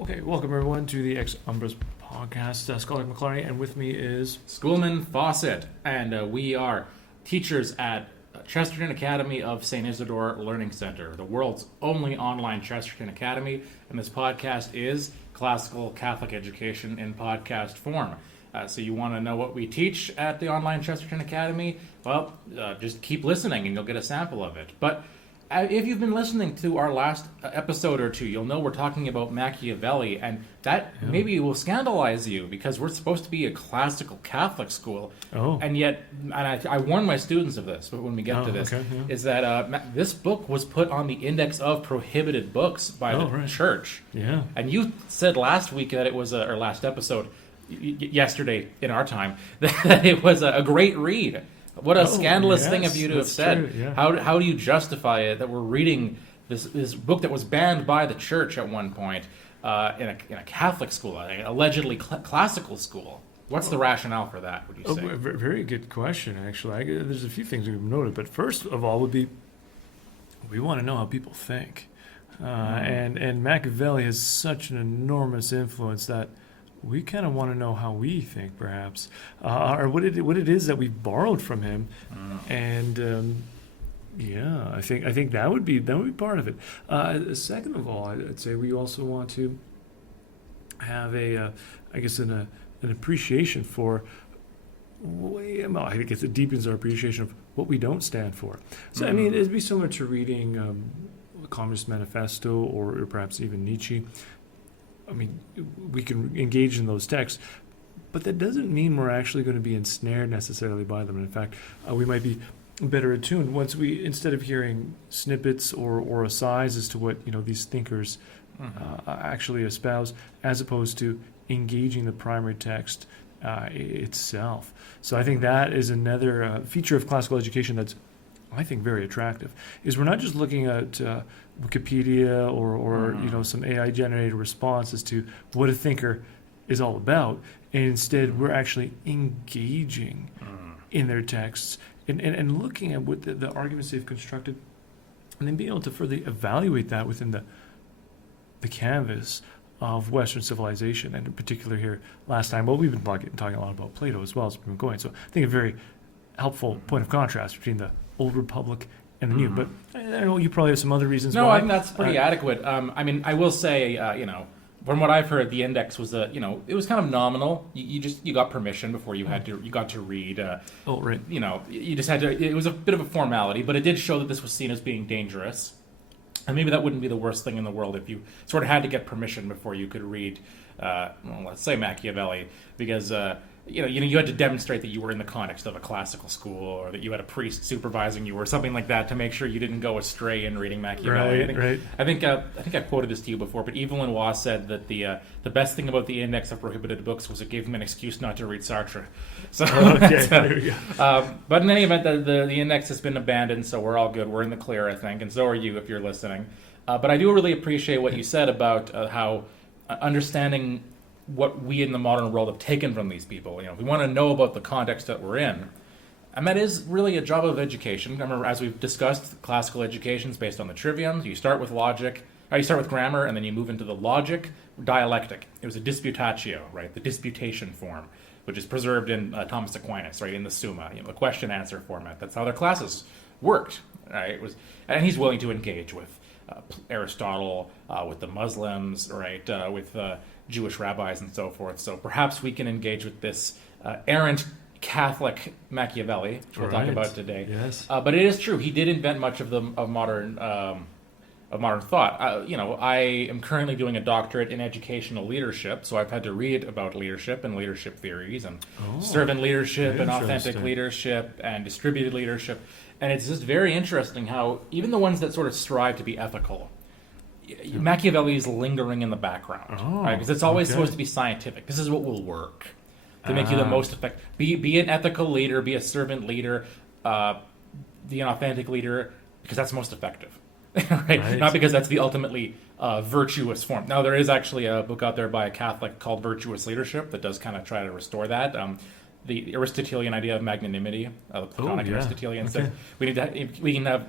Okay, welcome everyone to the Ex Umbras podcast. Scholarch McLarney, and with me is Schoolman Fawcett, and we are teachers at Chesterton Academy of St. Isidore Learning Center, the world's only online Chesterton Academy, and this podcast is classical Catholic education in podcast form. So you want to know what we teach at the online Chesterton Academy? Well, just keep listening and you'll get a sample of it. But if you've been listening to our last episode or two, you'll know we're talking about Machiavelli, and that maybe will scandalize you because we're supposed to be a classical Catholic school. And yet, and I warn my students of this, but when we get to this, is that this book was put on the index of prohibited books by the church. Yeah. And you said last week that it was, or last episode, yesterday in our time, that it was a great read. What a scandalous thing of you to have said. Yeah. How do you justify it that we're reading this book that was banned by the church at one point in a Catholic school, an allegedly classical school? What's the rationale for that, would you say? Very good question, actually. There's a few things we've noted, but first of all would be we want to know how people think. And Machiavelli has such an enormous influence that we kind of want to know how we think, perhaps, or what it is that we've borrowed from him, and I think that would be part of it. Second of all, I'd say we also want to have an appreciation for. I guess it deepens our appreciation of what we don't stand for. So I mean, it'd be similar to reading Communist Manifesto or perhaps even Nietzsche. I mean, we can engage in those texts, but that doesn't mean we're actually going to be ensnared necessarily by them. In fact, we might be better attuned once we, instead of hearing snippets or asides as to what these thinkers actually espouse, as opposed to engaging the primary text itself. So I think that is another feature of classical education that's, I think, very attractive, is we're not just looking at Wikipedia or some AI generated response as to what a thinker is all about, and instead we're actually engaging in their texts and looking at what the arguments they've constructed, and then being able to further evaluate that within the canvas of Western civilization, and in particular here last time. Well, we've been talking a lot about Plato as well as we've been going, so I think a very helpful point of contrast between the Old Republic and the New. But I know you probably have some other reasons why. No, I think that's pretty adequate. I mean, I will say, from what I've heard, the index was it was kind of nominal. You got permission before you got to read. You just had to. It was a bit of a formality, but it did show that this was seen as being dangerous. And maybe that wouldn't be the worst thing in the world if you sort of had to get permission before you could read, let's say Machiavelli, because you had to demonstrate that you were in the context of a classical school, or that you had a priest supervising you, or something like that, to make sure you didn't go astray in reading Machiavelli. I think I quoted this to you before, but Yves Lenoir said that the best thing about the index of prohibited books was it gave him an excuse not to read Sartre. So, there you go. But in any event, the index has been abandoned, so we're all good. We're in the clear, I think, and so are you if you're listening. But I do really appreciate what you said about how understanding what we in the modern world have taken from these people. We want to know about the context that we're in. And that is really a job of education. Remember, as we've discussed, classical education is based on the trivium. You start with logic, or you start with grammar, and then you move into the logic dialectic. It was a disputatio, right? The disputation form, which is preserved in Thomas Aquinas, right? In the Summa, the question-answer format. That's how their classes worked, right? And he's willing to engage with Aristotle, with the Muslims, right? With Jewish rabbis and so forth. So perhaps we can engage with this errant Catholic Machiavelli, which we'll talk about today. Yes. But it is true, he did invent much of modern thought. I am currently doing a doctorate in educational leadership, so I've had to read about leadership and leadership theories and servant leadership and authentic leadership and distributed leadership. And it's just very interesting how even the ones that sort of strive to be ethical, Machiavelli is lingering in the background, right? Because it's always supposed to be scientific. This is what will work to make you the most effective. Be an ethical leader, be a servant leader, be an authentic leader, because that's most effective, right? Not because that's the ultimately virtuous form. Now, there is actually a book out there by a Catholic called Virtuous Leadership that does kind of try to restore that. the Aristotelian idea of magnanimity, the Platonic Aristotelian. Okay. So we can have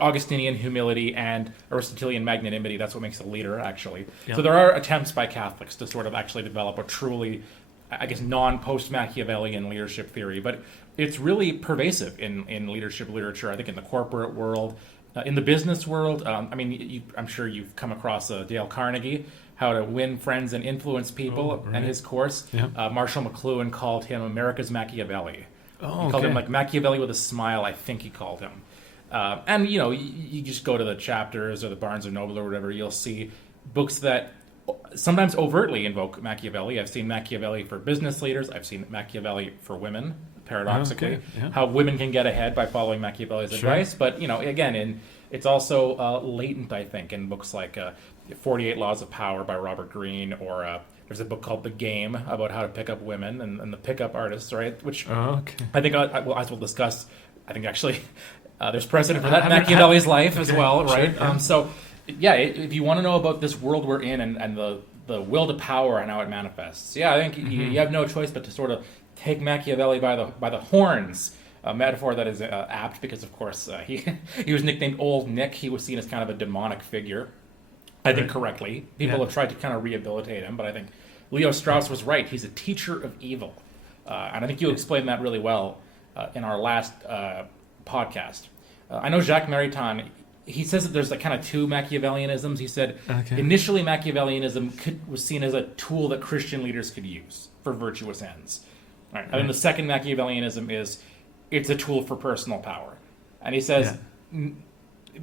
Augustinian humility and Aristotelian magnanimity. That's what makes a leader, actually. Yep. So there are attempts by Catholics to sort of actually develop a truly, I guess, non-post-Machiavellian leadership theory, but it's really pervasive in leadership literature. I think in the corporate world, in the business world. I'm sure you've come across Dale Carnegie, How to Win Friends and Influence People, and his course. Yeah. Marshall McLuhan called him America's Machiavelli. Oh, He called him like Machiavelli with a smile, I think he called him. And you just go to the chapters or the Barnes and Noble or whatever, you'll see books that sometimes overtly invoke Machiavelli. I've seen Machiavelli for business leaders. I've seen Machiavelli for women, paradoxically. How women can get ahead by following Machiavelli's advice. But, again, it's also latent, I think, in books like 48 Laws of Power by Robert Greene, or there's a book called The Game about how to pick up women and the pickup artists, right? Which I think, as we'll discuss, I think actually there's precedent for that in Machiavelli's life as well, right? Sure, if you want to know about this world we're in and the will to power and how it manifests, I think you have no choice but to sort of take Machiavelli by the horns. A metaphor that is apt because, of course, he was nicknamed Old Nick. He was seen as kind of a demonic figure, I think correctly. People have tried to kind of rehabilitate him, but I think Leo Strauss was right. He's a teacher of evil. And I think you explained that really well in our last podcast. I know Jacques Maritain, he says that there's kind of two Machiavellianisms. He said initially Machiavellianism was seen as a tool that Christian leaders could use for virtuous ends. Right. And then the second Machiavellianism is it's a tool for personal power. And he says,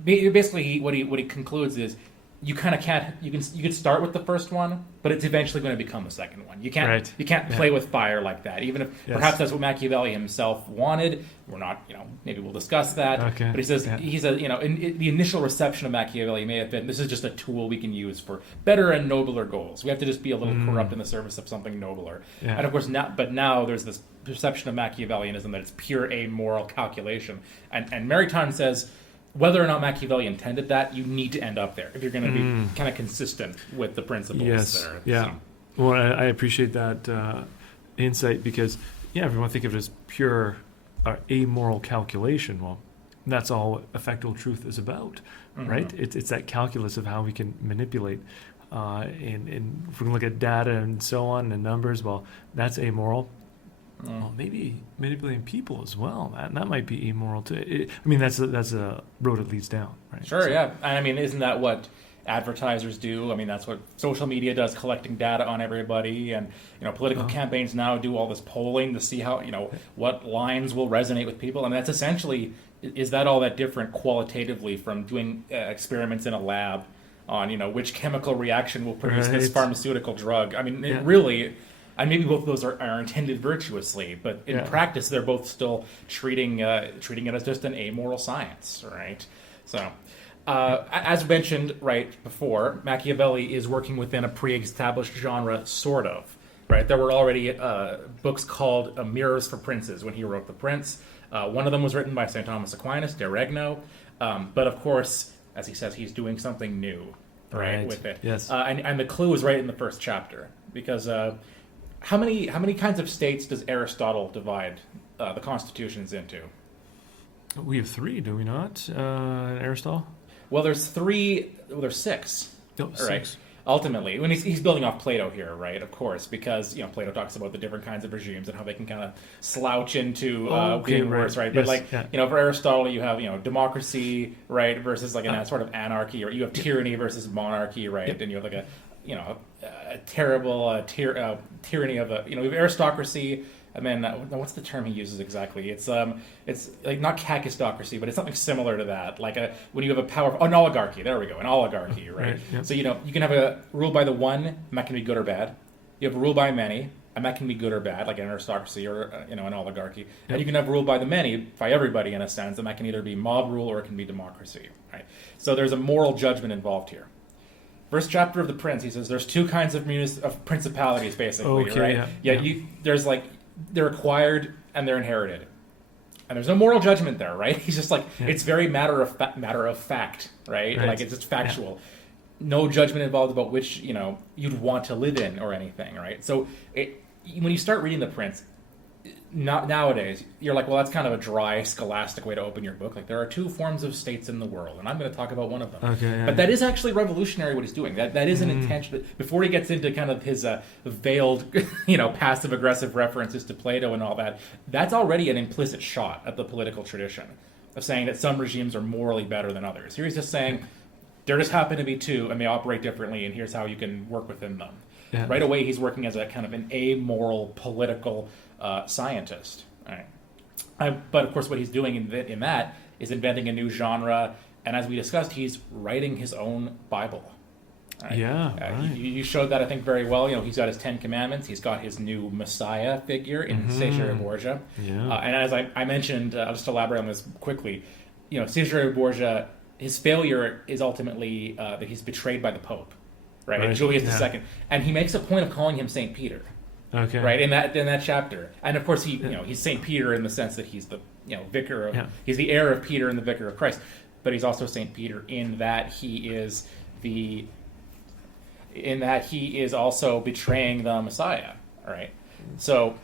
basically what he concludes is you kind of can't, you can start with the first one, but it's eventually going to become the second one. You can't play with fire like that, even if perhaps that's what Machiavelli himself wanted. We're not, maybe we'll discuss that. But he says, the initial reception of Machiavelli may have been, this is just a tool we can use for better and nobler goals. We have to just be a little corrupt in the service of something nobler. And of course, now there's this perception of Machiavellianism that it's pure amoral calculation. And Maritain says, whether or not Machiavelli intended that, you need to end up there if you're going to be kind of consistent with the principles there. Yeah. So. Well, I appreciate that insight because, everyone think of it as pure amoral calculation. Well, that's all effectual truth is about, right? It's that calculus of how we can manipulate. And if we can look at data and so on and numbers, well, that's amoral. Well, maybe manipulating people as well. That might be immoral too. That's a road it leads down, right? Sure, yeah. I mean, isn't that what advertisers do? I mean, that's what social media does, collecting data on everybody. And, political campaigns now do all this polling to see how, what lines will resonate with people. And that's essentially, is that all that different qualitatively from doing experiments in a lab on, which chemical reaction will produce this pharmaceutical drug? I mean, it really... And maybe both of those are intended virtuously, but in practice, they're both still treating it as just an amoral science, right? So, as mentioned before, Machiavelli is working within a pre-established genre, sort of, right? There were already books called Mirrors for Princes when he wrote The Prince. One of them was written by St. Thomas Aquinas, De Regno, but of course, as he says, he's doing something new, right. With it. Yes. And the clue is right in the first chapter, because... How many kinds of states does Aristotle divide the constitutions into? We have three, do we not, Aristotle? Well, there's three. Well, there's six. Oh, six. Right. Ultimately, when he's building off Plato here, right? Of course, because Plato talks about the different kinds of regimes and how they can kind of slouch into being worse, right? Yes, But for Aristotle, you have democracy, right, versus like a sort of anarchy, or you have tyranny versus monarchy, right? And you have like a terrible tyranny of we have aristocracy, and then what's the term he uses exactly? It's like not kakistocracy, but it's something similar to that. Like when you have an oligarchy. There we go, an oligarchy, right? Yep. So you can have a rule by the one, and that can be good or bad. You have a rule by many, and that can be good or bad, like an aristocracy or an oligarchy. Yep. And you can have rule by the many, by everybody in a sense, and that can either be mob rule or it can be democracy, right? So there's a moral judgment involved here. First chapter of The Prince, he says there's two kinds of principalities, basically, right? There's they're acquired and they're inherited, and there's no moral judgment there, right? He's just it's very matter of fact, right? Like it's just factual, no judgment involved about which you'd want to live in or anything, right? So when you start reading The Prince, not nowadays, you're like, well, that's kind of a dry, scholastic way to open your book. Like, there are two forms of states in the world, and I'm going to talk about one of them. Okay, yeah. But that is actually revolutionary what he's doing. That is an intention. Before he gets into kind of his veiled, passive-aggressive references to Plato and all that, that's already an implicit shot at the political tradition of saying that some regimes are morally better than others. Here he's just saying, there just happen to be two, and they operate differently, and here's how you can work within them. Yeah. Right away, he's working as a kind of an amoral political scientist. Right? But of course, what he's doing in that is inventing a new genre, and as we discussed, he's writing his own Bible. Right? Yeah, right. You showed that, I think, very well. He's got his 10 Commandments. He's got his new Messiah figure in Cesare Borgia. Yeah. And as I mentioned, I'll just elaborate on this quickly. Cesare Borgia, his failure is ultimately that he's betrayed by the Pope, right? Julius II, and he makes a point of calling him Saint Peter. Okay. Right, in that chapter, and of course he's Saint Peter in the sense that he's the vicar of he's the heir of Peter and the vicar of Christ, but he's also Saint Peter in that he is also betraying the Messiah. All right, so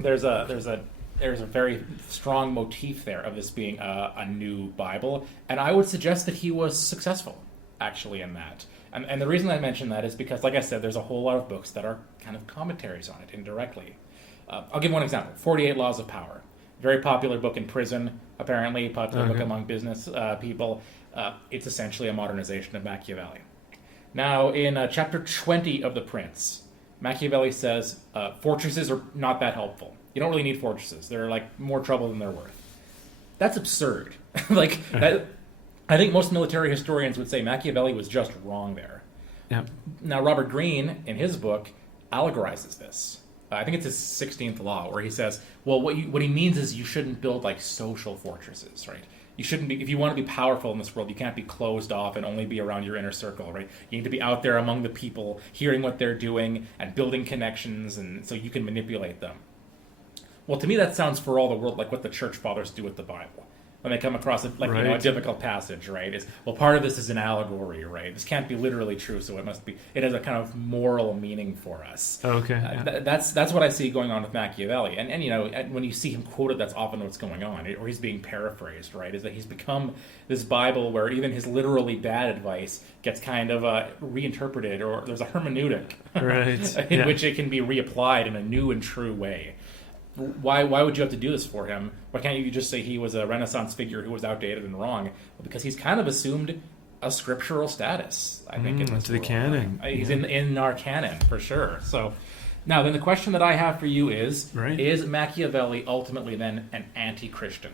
there's a very strong motif there of this being a new Bible, and I would suggest that he was successful actually in that. And the reason I mention that is because, like I said, there's a whole lot of books that are kind of commentaries on it indirectly. I'll give one example. 48 Laws of Power. Very popular book in prison, apparently. Popular book among business people. It's essentially a modernization of Machiavelli. Now, in chapter 20 of The Prince, Machiavelli says fortresses are not that helpful. You don't really need fortresses. They're like more trouble than they're worth. That's absurd. That... I think most military historians would say Machiavelli was just wrong there. Yeah. Now, Robert Greene, in his book, allegorizes this. I think it's his 16th law, where he says, well, what he means is you shouldn't build like social fortresses, right? You shouldn't be, if you want to be powerful in this world, you can't be closed off and only be around your inner circle, right? You need to be out there among the people, hearing what they're doing and building connections, and so you can manipulate them. Well, to me, that sounds for all the world like what the church fathers do with the Bible. When they come across a difficult passage, right? Part of this is an allegory, right? This can't be literally true, so it has a kind of moral meaning for us. Okay. That's what I see going on with Machiavelli. And when you see him quoted, that's often what's going on, or he's being paraphrased, right? Is that he's become this Bible where even his literally bad advice gets kind of reinterpreted, or there's a hermeneutic in which it can be reapplied in a new and true way. Why would you have to do this for him? Why can't you just say he was a Renaissance figure who was outdated and wrong? Well, because he's kind of assumed a scriptural status, I think. Into the canon. He's in our canon, for sure. So now, then the question that I have for you is Machiavelli ultimately then an anti-Christian?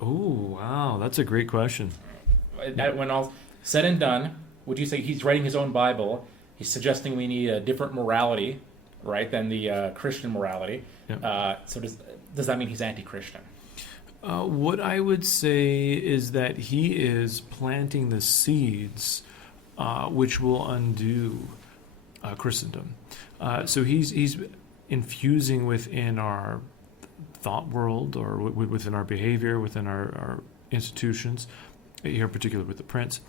Oh, wow. That's a great question. When all said and done, would you say he's writing his own Bible? He's suggesting we need a different morality, right, than the Christian morality. Yep. So does that mean he's anti-Christian? What I would say is that he is planting the seeds which will undo Christendom. So he's infusing within our thought world, or within our behavior, within our institutions, here in particular with the Prince,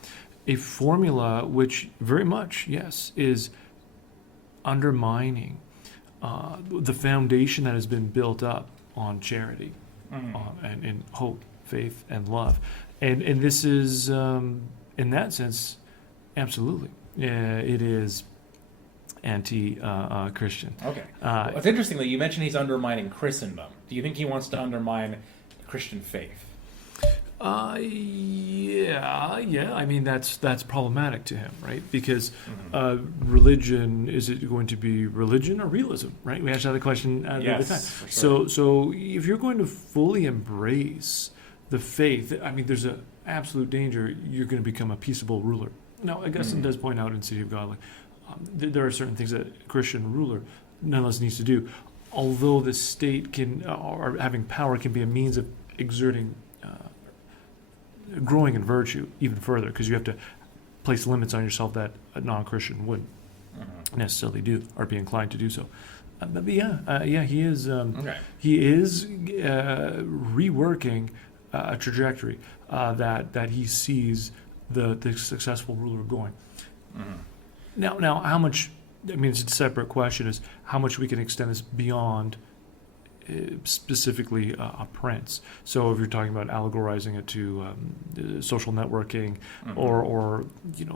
a formula which very much, yes, is undermining the foundation that has been built up on charity and hope, faith, and love. And this is, in that sense, absolutely, it is anti-Christian. Okay. Well, it's interesting that you mentioned he's undermining Christendom. Do you think he wants to undermine Christian faith? Yeah. I mean, that's problematic to him, right? Because religion, is it going to be religion or realism, right? We asked that question the other time. For sure. So if you're going to fully embrace the faith, I mean, there's an absolute danger you're going to become a peaceable ruler. Now, Augustine does point out in City of God, like, there are certain things that a Christian ruler nonetheless needs to do, although the state can, or having power can be a means of exerting growing in virtue even further, because you have to place limits on yourself that a non-Christian wouldn't necessarily do or be inclined to do so. But he is reworking a trajectory that he sees the successful ruler going. Now, how much? I mean, it's a separate question. Is how much we can extend this beyond specifically a prince. So if you're talking about allegorizing it to social networking or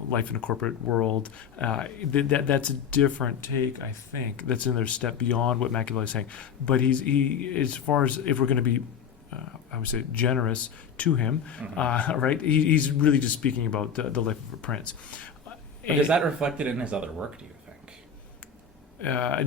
life in a corporate world, that's a different take, I think. That's in their step beyond what Machiavelli is saying. But he as far as if we're going to be I would say generous to him, right? He's really just speaking about the life of a prince. But is that reflected in his other work, do you think?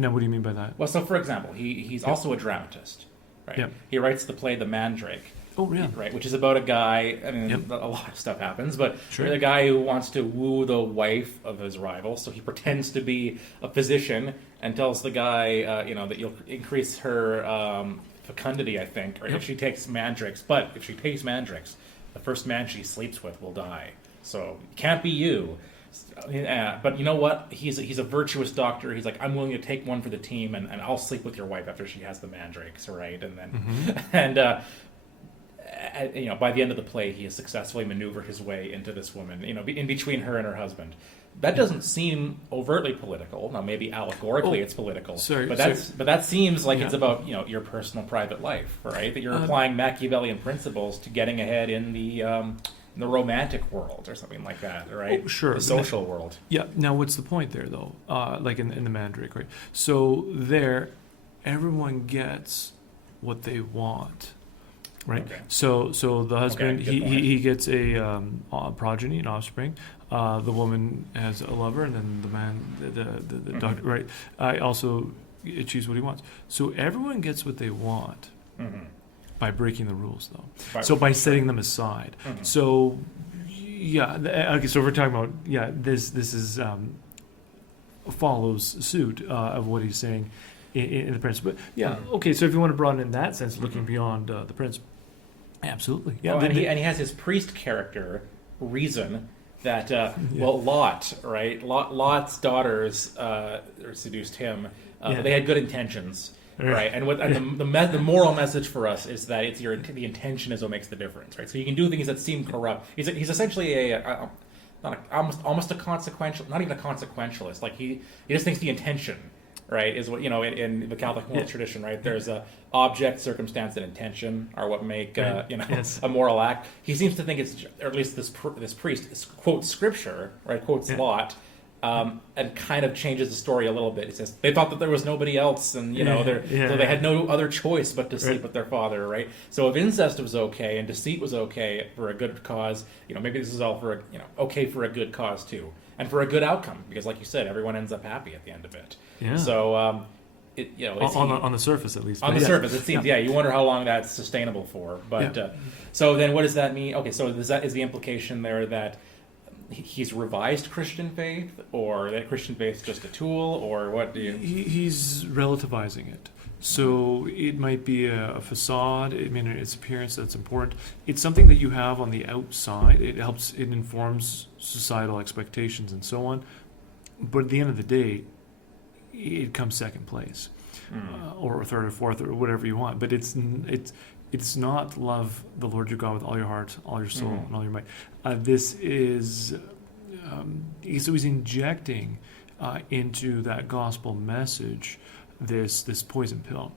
No, what do you mean by that? Well, so for example, he's also a dramatist, right? Yep. He writes the play The Mandrake. Oh, yeah. Right, which is about a guy, I mean, a lot of stuff happens, but Sure. the guy who wants to woo the wife of his rival, so he pretends to be a physician and tells the guy, that you'll increase her fecundity, I think, or if she takes mandrakes. But if she takes mandrakes, the first man she sleeps with will die. So it can't be you. But you know what? He's a virtuous doctor. He's like, I'm willing to take one for the team, and I'll sleep with your wife after she has the mandrakes, right? And then, by the end of the play, he has successfully maneuvered his way into this woman, in between her and her husband. That doesn't seem overtly political. Now, maybe allegorically it's political, but that seems like it's about your personal private life, right? That you're applying Machiavellian principles to getting ahead in the romantic world or something like that, right? Oh, sure. The social world. Yeah. Now, what's the point there, though? Like in the Mandrake, right? So there, everyone gets what they want, right? Okay. So the husband he gets a progeny, an offspring. The woman has a lover, and then the man, the doctor, right? Also achieves what he wants. So everyone gets what they want. By breaking the rules, though. By setting them aside. So, okay. So we're talking about this is follows suit of what he's saying in the Prince. But okay. So if you want to broaden it in that sense, looking beyond the Prince, absolutely. Yeah. And he has his priest character reason that Lot, right? Lot's daughters seduced him. They had good intentions. Right, and the moral message for us is that it's the intention is what makes the difference, right? So you can do things that seem corrupt. He's essentially almost a consequential, not even a consequentialist. Like he just thinks the intention, right, is what in the Catholic moral tradition, right? There's a object, circumstance, and intention are what make a moral act. He seems to think it's, or at least this priest quotes scripture, right? Quotes Lot. And kind of changes the story a little bit. He says they thought that there was nobody else, and so they had no other choice but to sleep with their father, right? So if incest was okay and deceit was okay for a good cause, maybe this is all for okay for a good cause too, and for a good outcome, because like you said, everyone ends up happy at the end of it. Yeah. So on the surface at least. On the surface, it seems. Yeah, you wonder how long that's sustainable for. But so then, what does that mean? Okay, so is the implication there that he's revised Christian faith, or that Christian faith is just a tool, or what do you... He's relativizing it. So it might be a facade. I mean, its appearance, that's important. It's something that you have on the outside. It informs societal expectations and so on. But at the end of the day, it comes second place, or third or fourth, or whatever you want. But it's not love the Lord your God with all your heart, all your soul, and all your might. This is, so he's injecting into that gospel message this poison pill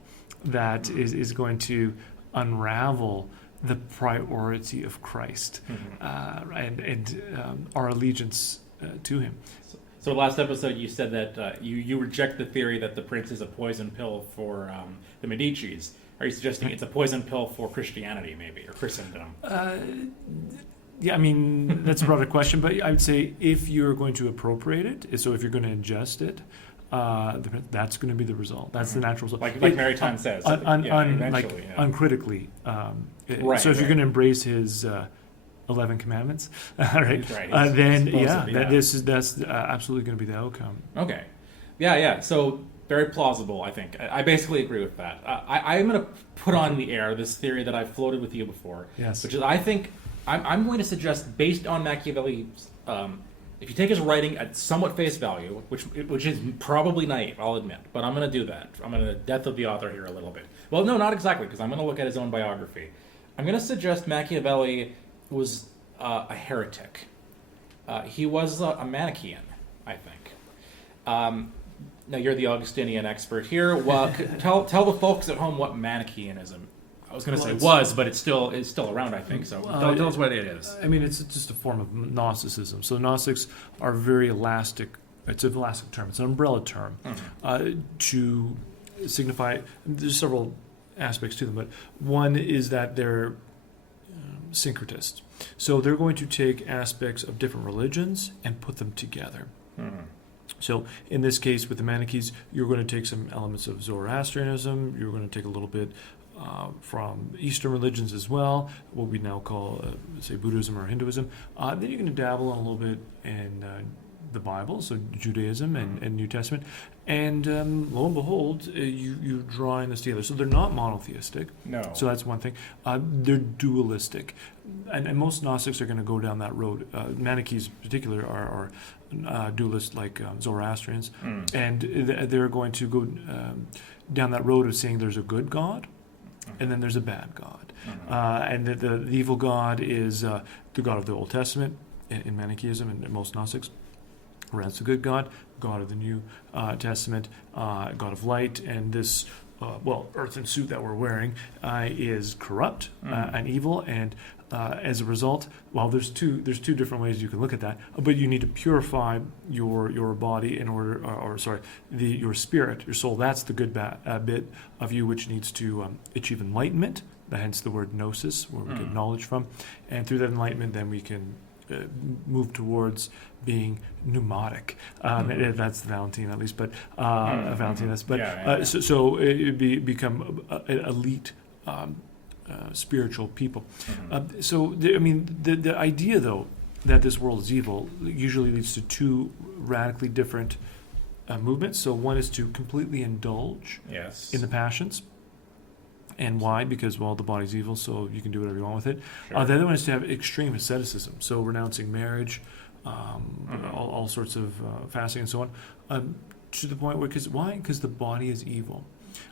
that is going to unravel the priority of Christ and our allegiance to him. So last episode you said that you reject the theory that the prince is a poison pill for the Medicis. Are you suggesting it's a poison pill for Christianity, maybe, or Christendom? Yeah, I mean, that's a broader question, but I would say if you're going to appropriate it, so if you're going to ingest it, that's going to be the result. That's the natural result. Like Maritain says. Uncritically. So if you're going to embrace his 11 commandments, right? Then, that's absolutely going to be the outcome. Okay. Yeah. So... very plausible, I think. I basically agree with that. I'm going to put on the air this theory that I've floated with you before, which is I think I'm going to suggest, based on Machiavelli, if you take his writing at somewhat face value, which is probably naive, I'll admit, but I'm going to do that. I'm going to death of the author here a little bit. Well, no, not exactly, because I'm going to look at his own biography. I'm going to suggest Machiavelli was a heretic. He was a Manichaean, I think. now you're the Augustinian expert here. Well, tell the folks at home what Manichaeanism. I was going to say was, but it's still around, I think. So tell us what it is. I mean, it's just a form of Gnosticism. So Gnostics are very elastic. It's an elastic term. It's an umbrella term to signify. There's several aspects to them, but one is that they're syncretists. So they're going to take aspects of different religions and put them together. So in this case, with the Manichees, you're going to take some elements of Zoroastrianism. You're going to take a little bit from Eastern religions as well, what we now call, say, Buddhism or Hinduism. Then you're going to dabble in a little bit in the Bible, so Judaism and New Testament. And lo and behold, you drawing this together. So they're not monotheistic. No. So that's one thing. They're dualistic. And most Gnostics are going to go down that road. Manichees in particular are dualist like Zoroastrians. And they're going to go down that road of saying there's a good God and then there's a bad God. And the evil God is the God of the Old Testament in Manichaeism and most Gnostics. Whereas the good God, God of the New Testament, God of light, and this earthen suit that we're wearing is corrupt and evil, and as a result, there's two different ways you can look at that, but you need to purify your body in order, your spirit, your soul. That's the good bit of you which needs to achieve enlightenment. Hence the word gnosis, where we get knowledge from, and through that enlightenment, then we can move towards being pneumatic. That's Valentine, at least, but Valentinus. But so it become an elite spiritual people. The idea, though, that this world is evil usually leads to two radically different movements. So one is to completely indulge in the passions. And why? Because, the body's evil, so you can do whatever you want with it. Sure. The other one is to have extreme asceticism, so renouncing marriage, all sorts of fasting and so on, to the point where, because the body is evil.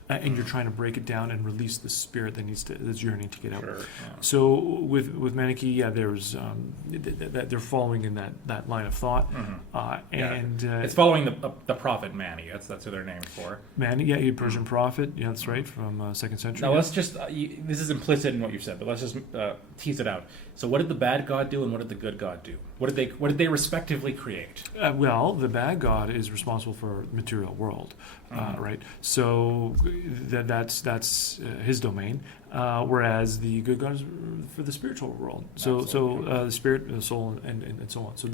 And you're trying to break it down and release the spirit that's yearning to get out. Sure, yeah. So with Manichae, there's they're following in that line of thought, and it's following the prophet Mani. That's who they're named for. Mani, Persian prophet. Yeah, that's right, from 2nd century. Now let's just this is implicit in what you've said, but let's just tease it out. So what did the bad God do, and what did the good God do? What did they respectively create? The bad God is responsible for the material world, right? So that's his domain, whereas the good God is for the spiritual world. So the spirit, the soul, and so on. So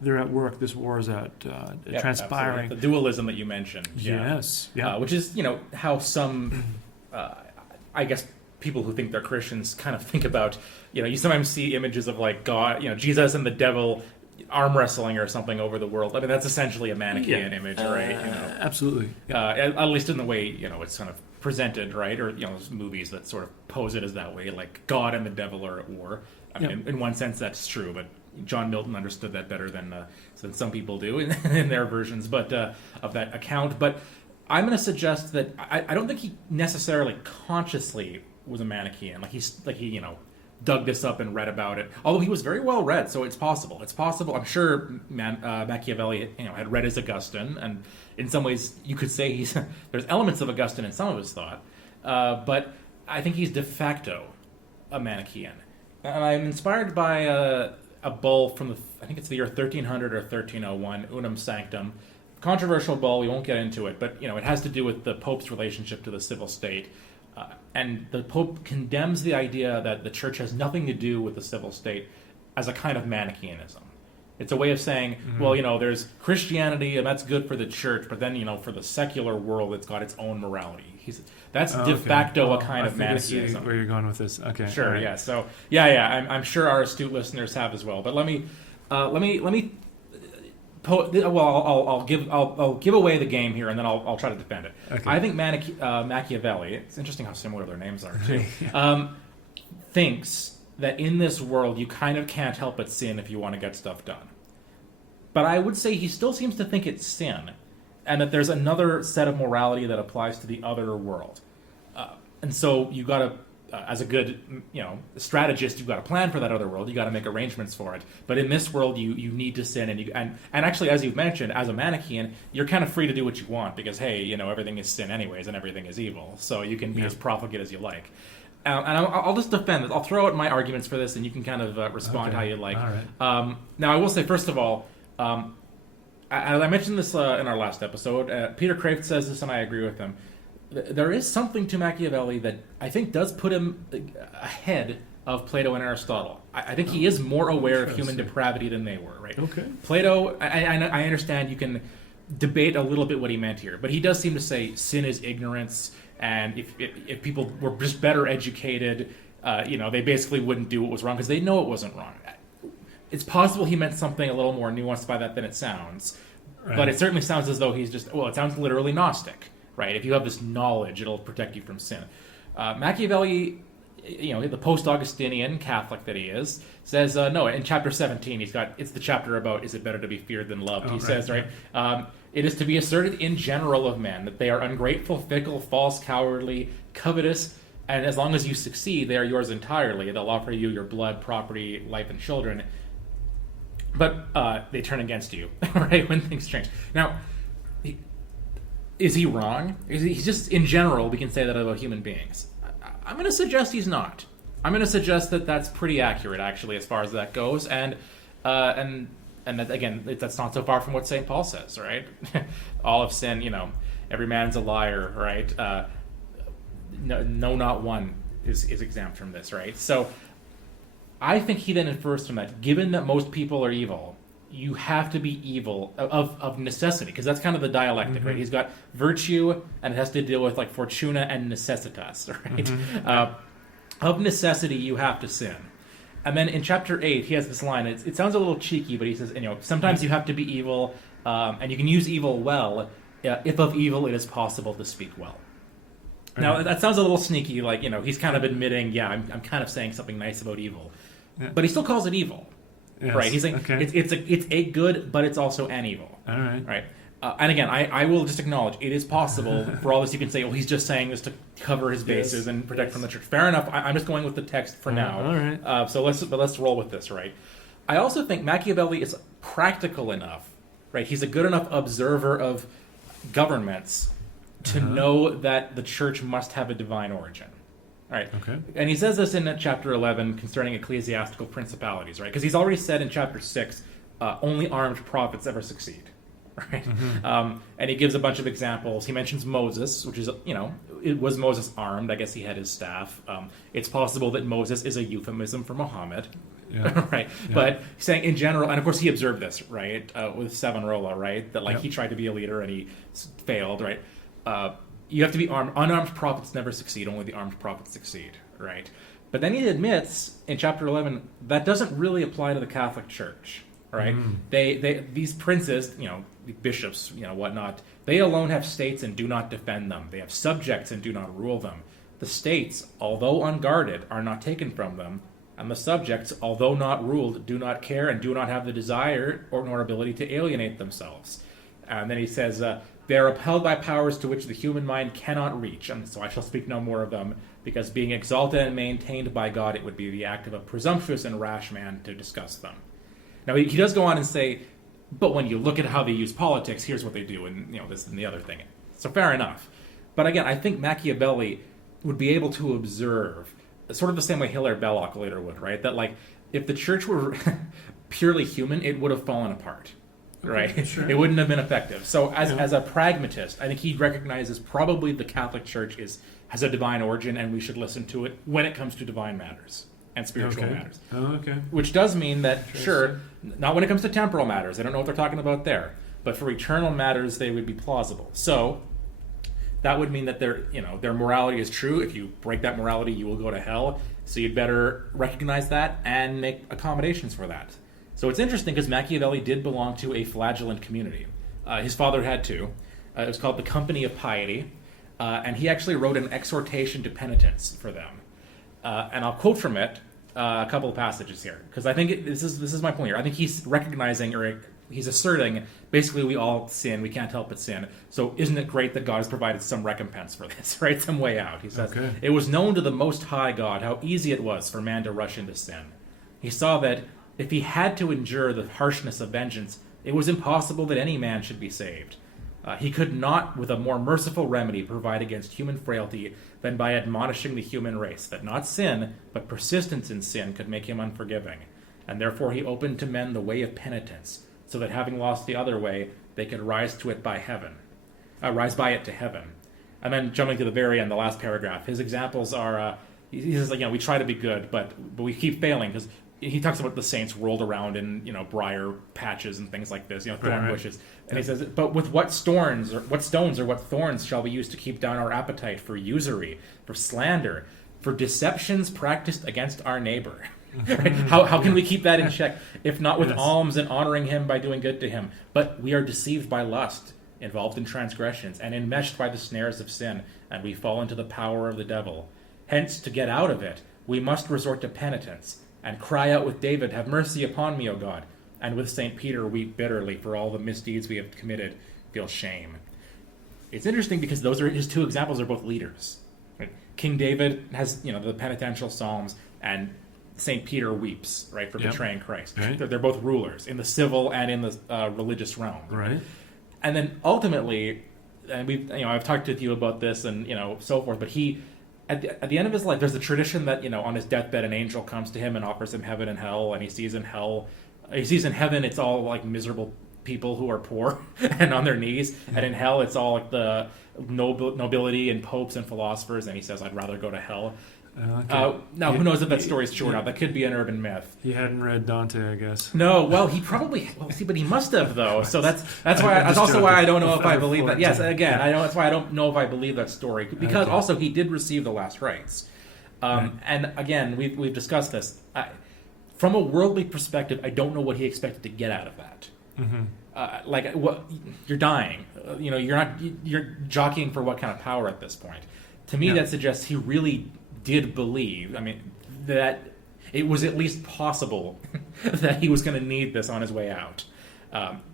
they're at work. This war is transpiring. Absolutely. The dualism that you mentioned. Yes. Which is how some, I guess, people who think they're Christians kind of think about. You sometimes see images of like God, Jesus and the devil arm wrestling or something over the world. I mean, that's essentially a Manichaean image, right? Absolutely. At least in the way it's kind of presented, right? Or there's movies that sort of pose it as that way, like God and the devil are at war. I mean, in one sense, that's true, but John Milton understood that better than some people do in their versions, but of that account. But I'm going to suggest that I don't think he necessarily consciously was a Manichaean. Like he dug this up and read about it. Although he was very well read, so it's possible. It's possible. I'm sure Machiavelli, had read his Augustine, and in some ways you could say there's elements of Augustine in some of his thought, but I think he's de facto a Manichaean. And I'm inspired by a bull from I think it's the year 1300 or 1301, Unum Sanctum. Controversial bull. We won't get into it, but it has to do with the Pope's relationship to the civil state. And the Pope condemns the idea that the Church has nothing to do with the civil state as a kind of Manichaeanism. It's a way of saying, there's Christianity, and that's good for the Church, but then, for the secular world, it's got its own morality. That's de facto a kind of Manichaeism. Where you're going with this? Okay. Sure. Right. Yeah. So I'm sure our astute listeners have as well. But let me. I'll give away the game here, and then I'll try to defend it. Okay. I think Machiavelli. It's interesting how similar their names are too. Thinks that in this world you kind of can't help but sin if you want to get stuff done. But I would say he still seems to think it's sin, and that there's another set of morality that applies to the other world. And so you got to as a good, strategist, you've got to plan for that other world. You got to make arrangements for it. But in this world, you need to sin, and actually, as you've mentioned, as a Manichaean, you're kind of free to do what you want because hey, everything is sin anyways, and everything is evil. So you can be as profligate as you like. And I'll just defend this. I'll throw out my arguments for this, and you can kind of respond how you like. All right. Now, I will say first of all. I mentioned this in our last episode. Peter Kraft says this, and I agree with him. There is something to Machiavelli that I think does put him ahead of Plato and Aristotle. I think he is more aware of human depravity than they were, right? Okay. Plato, I understand you can debate a little bit what he meant here, but he does seem to say sin is ignorance, and if people were just better educated, they basically wouldn't do what was wrong because they know it wasn't wrong. It's possible he meant something a little more nuanced by that than it sounds, but it certainly sounds as though he's it sounds literally Gnostic, right? If you have this knowledge, it'll protect you from sin. Machiavelli, the post-Augustinian Catholic that he is, says, no, in chapter 17, it's the chapter about is it better to be feared than loved. He says, it is to be asserted in general of men that they are ungrateful, fickle, false, cowardly, covetous, and as long as you succeed, they are yours entirely. They'll offer you your blood, property, life, and children. But they turn against you, right, when things change. Now, is he wrong? He's just, in general, we can say that about human beings. I'm going to suggest he's not. I'm going to suggest that that's pretty accurate, actually, as far as that goes. And that, again, that's not so far from what St. Paul says, right? All of sin, every man's a liar, right? No, not one is exempt from this, right? So I think he then infers from that, given that most people are evil, you have to be evil of necessity, because that's kind of the dialectic, right? He's got virtue, and it has to deal with like fortuna and necessitas, right? Of necessity, you have to sin. And then in chapter 8, he has this line. It sounds a little cheeky, but he says, sometimes you have to be evil, and you can use evil well, if of evil it is possible to speak well. Now, that sounds a little sneaky, like, he's kind of admitting, I'm kind of saying something nice about evil. Yeah. But he still calls it evil, right? He's saying it's a good, but it's also an evil. All right. Right? And again, I will just acknowledge, it is possible, for all this you can say, he's just saying this to cover his bases and protect from the church. Fair enough. I'm just going with the text for now. All right. So let's roll with this, right? I also think Machiavelli is practical enough, right? He's a good enough observer of governments to know that the church must have a divine origin. All right. Okay. And he says this in chapter 11 concerning ecclesiastical principalities, right? Because he's already said in chapter 6, only armed prophets ever succeed, right? And he gives a bunch of examples. He mentions Moses, which is, was Moses armed? I guess he had his staff. It's possible that Moses is a euphemism for Muhammad, right? Yeah. But he's saying in general, and of course he observed this, right, with Savonarola, right? That he tried to be a leader and he failed, right? You have to be armed. Unarmed prophets never succeed. Only the armed prophets succeed, right? But then he admits in chapter 11 that doesn't really apply to the Catholic Church, right? These princes, the bishops, whatnot, they alone have states and do not defend them. They have subjects and do not rule them. The states, although unguarded, are not taken from them, and the subjects, although not ruled, do not care and do not have the desire or nor ability to alienate themselves. And then he says, they are upheld by powers to which the human mind cannot reach, and so I shall speak no more of them, because being exalted and maintained by God, it would be the act of a presumptuous and rash man to discuss them. Now, he does go on and say, but when you look at how they use politics, here's what they do, and this and the other thing. So fair enough. But again, I think Machiavelli would be able to observe, sort of the same way Hilaire Belloc later would, right? That, if the church were purely human, it would have fallen apart. Right, okay, sure. It wouldn't have been effective. So, as a pragmatist, I think he recognizes probably the Catholic Church has a divine origin, and we should listen to it when it comes to divine matters and spiritual matters. Oh, okay. Which does mean that not when it comes to temporal matters. I don't know what they're talking about there, but for eternal matters, they would be plausible. So, that would mean that their morality is true. If you break that morality, you will go to hell. So you'd better recognize that and make accommodations for that. So it's interesting because Machiavelli did belong to a flagellant community. His father had too. It was called the Company of Piety, and he actually wrote an exhortation to penitence for them. And I'll quote from it a couple of passages here, because I think this is my point here. I think he's recognizing or he's asserting basically we all sin, we can't help but sin. So isn't it great that God has provided some recompense for this, right? Some way out. He says, it was known to the Most High God how easy it was for man to rush into sin. He saw that if he had to endure the harshness of vengeance, it was impossible that any man should be saved. He could not, with a more merciful remedy, provide against human frailty than by admonishing the human race, that not sin, but persistence in sin could make him unforgiving. And therefore he opened to men the way of penitence, so that having lost the other way, they could rise by it to heaven. And then jumping to the very end, the last paragraph, his examples are, he says, we try to be good, but we keep failing, because he talks about the saints rolled around in, briar patches and things like this, thorn bushes. And he says, but with what stones or what thorns shall we use to keep down our appetite for usury, for slander, for deceptions practiced against our neighbor? Right? How can we keep that in check, if not with alms and honoring him by doing good to him? But we are deceived by lust, involved in transgressions, and enmeshed by the snares of sin, and we fall into the power of the devil. Hence, to get out of it, we must resort to penitence, and cry out with David, have mercy upon me, O God. And with St. Peter, weep bitterly for all the misdeeds we have committed, feel shame. It's interesting because those are his two examples are both leaders. Right? King David has, the penitential psalms, and St. Peter weeps, right, for betraying Christ. Right. They're both rulers in the civil and in the religious realm. Right. And then ultimately, and I've talked with you about this and, so forth, but he, at the end of his life, there's a tradition that, on his deathbed, an angel comes to him and offers him heaven and hell, and he sees in heaven, it's all like miserable people who are poor and on their knees, and in hell, it's all like the nobility and popes and philosophers, and he says, I'd rather go to hell. Now, who knows if that story is true or not? That could be an urban myth. He hadn't read Dante, I guess. No, well, he probably but he must have though. So that's why that's also why I don't know if I believe that. Yes, again, I know that's why I don't know if I believe that story, because also he did receive the last rites. And again, we've discussed this. From a worldly perspective, I don't know what he expected to get out of that. Mm-hmm. What you're dying. You're jockeying for what kind of power at this point. To me, that suggests he really did believe, that it was at least possible that he was going to need this on his way out.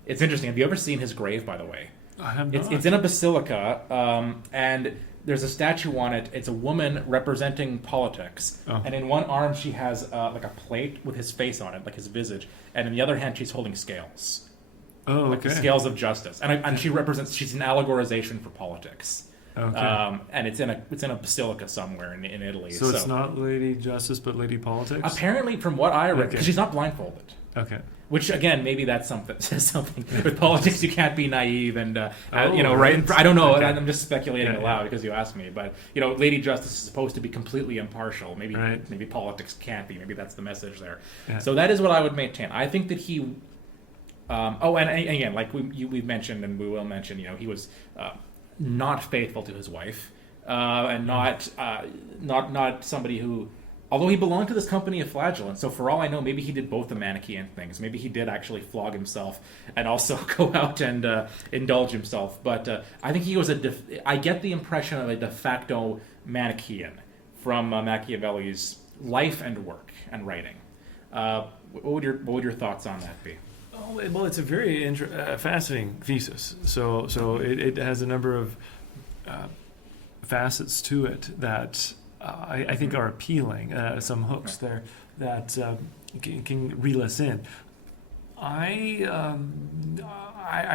It's interesting. Have you ever seen his grave, by the way? I have not. It's in a basilica, and there's a statue on it. It's a woman representing politics, and in one arm she has like a plate with his face on it, like his visage, and in the other hand she's holding scales. Oh, like the scales of justice, and she's an allegorization for politics. Okay. And it's in a basilica somewhere in Italy. So it's not Lady Justice, but Lady Politics? Apparently, from what I read, because she's not blindfolded. Okay. Which, again, maybe that's says something. With politics, you can't be naive and, right? I don't know. Okay. I'm just speculating aloud because you asked me. But, Lady Justice is supposed to be completely impartial. Maybe politics can't be. Maybe that's the message there. Yeah. So that is what I would maintain. I think that he... and again, like we've mentioned and we will mention, he was... not faithful to his wife, and not somebody who, although he belonged to this company of flagellants, so for all I know, maybe he did both the Manichaean things. Maybe he did actually flog himself and also go out and indulge himself. But I think he was I get the impression of a de facto Manichaean from Machiavelli's life and work and writing. What would your thoughts on that be? Well, it's a very fascinating thesis. So it has a number of facets to it that I think are appealing. Some hooks there that can reel us in. I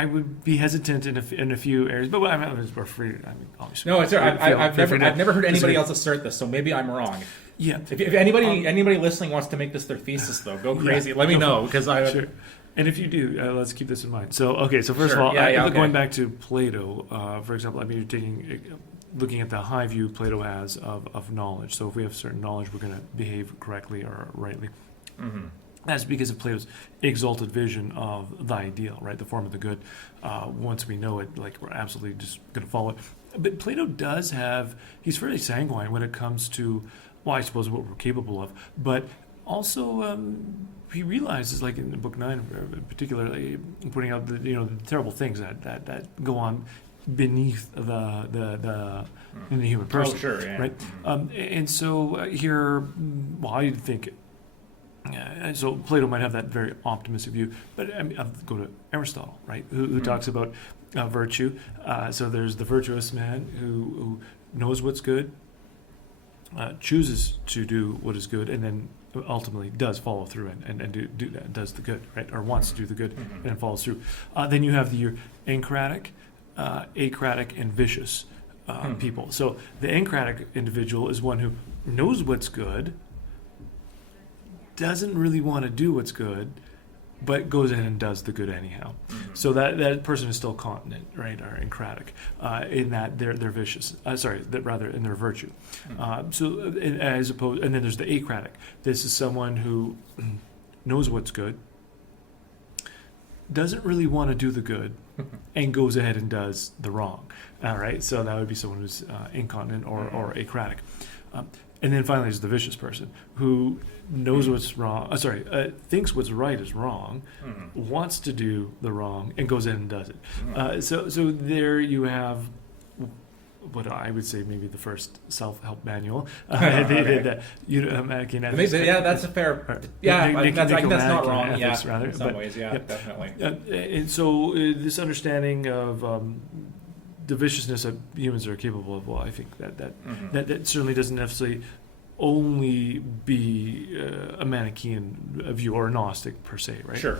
would be hesitant in a few areas, but we're free. Obviously. No, it's I've never heard anybody else assert this, so maybe I'm wrong. Yeah. If anybody listening wants to make this their thesis, though, go crazy. Let me know because Sure. And if you do, let's keep this in mind. So first of all, going back to Plato, for example, you're looking at the high view Plato has of knowledge. So if we have certain knowledge, we're going to behave correctly or rightly. Mm-hmm. That's because of Plato's exalted vision of the ideal, right? The form of the good. Once we know it, we're absolutely just going to follow it. But Plato he's fairly sanguine when it comes to, I suppose, what we're capable of. But also, he realizes, like in Book 9 in particular, pointing out the terrible things that go on beneath the human person. Oh, sure, yeah. Right? And so here, I think And so Plato might have that very optimistic view, but I mean, I'll go to Aristotle, right, who talks about virtue. So there's the virtuous man who knows what's good, chooses to do what is good, and then ultimately does follow through and does the good, right, or wants to do the good and follows through. Then you have your encratic, acratic, and vicious people. So the encratic individual is one who knows what's good, doesn't really want to do what's good, but goes in and does the good anyhow. So that person is still continent, right, or encratic, in that they're vicious. Rather in their virtue. As opposed, and then there's the acratic. This is someone who knows what's good, doesn't really want to do the good, and goes ahead and does the wrong. All right, so that would be someone who's incontinent or acratic. And then finally, there's the vicious person who knows what's wrong. Thinks what's right is wrong, wants to do the wrong, and goes in and does it. So there you have what I would say maybe the first self-help manual. Machiavelli. That's a fair. I think that's not wrong. Ethics, rather, in some ways, definitely. And so this understanding of the viciousness that humans are capable of, well, I think that certainly doesn't necessarily only be a Manichaean view or a Gnostic per se, right? Sure.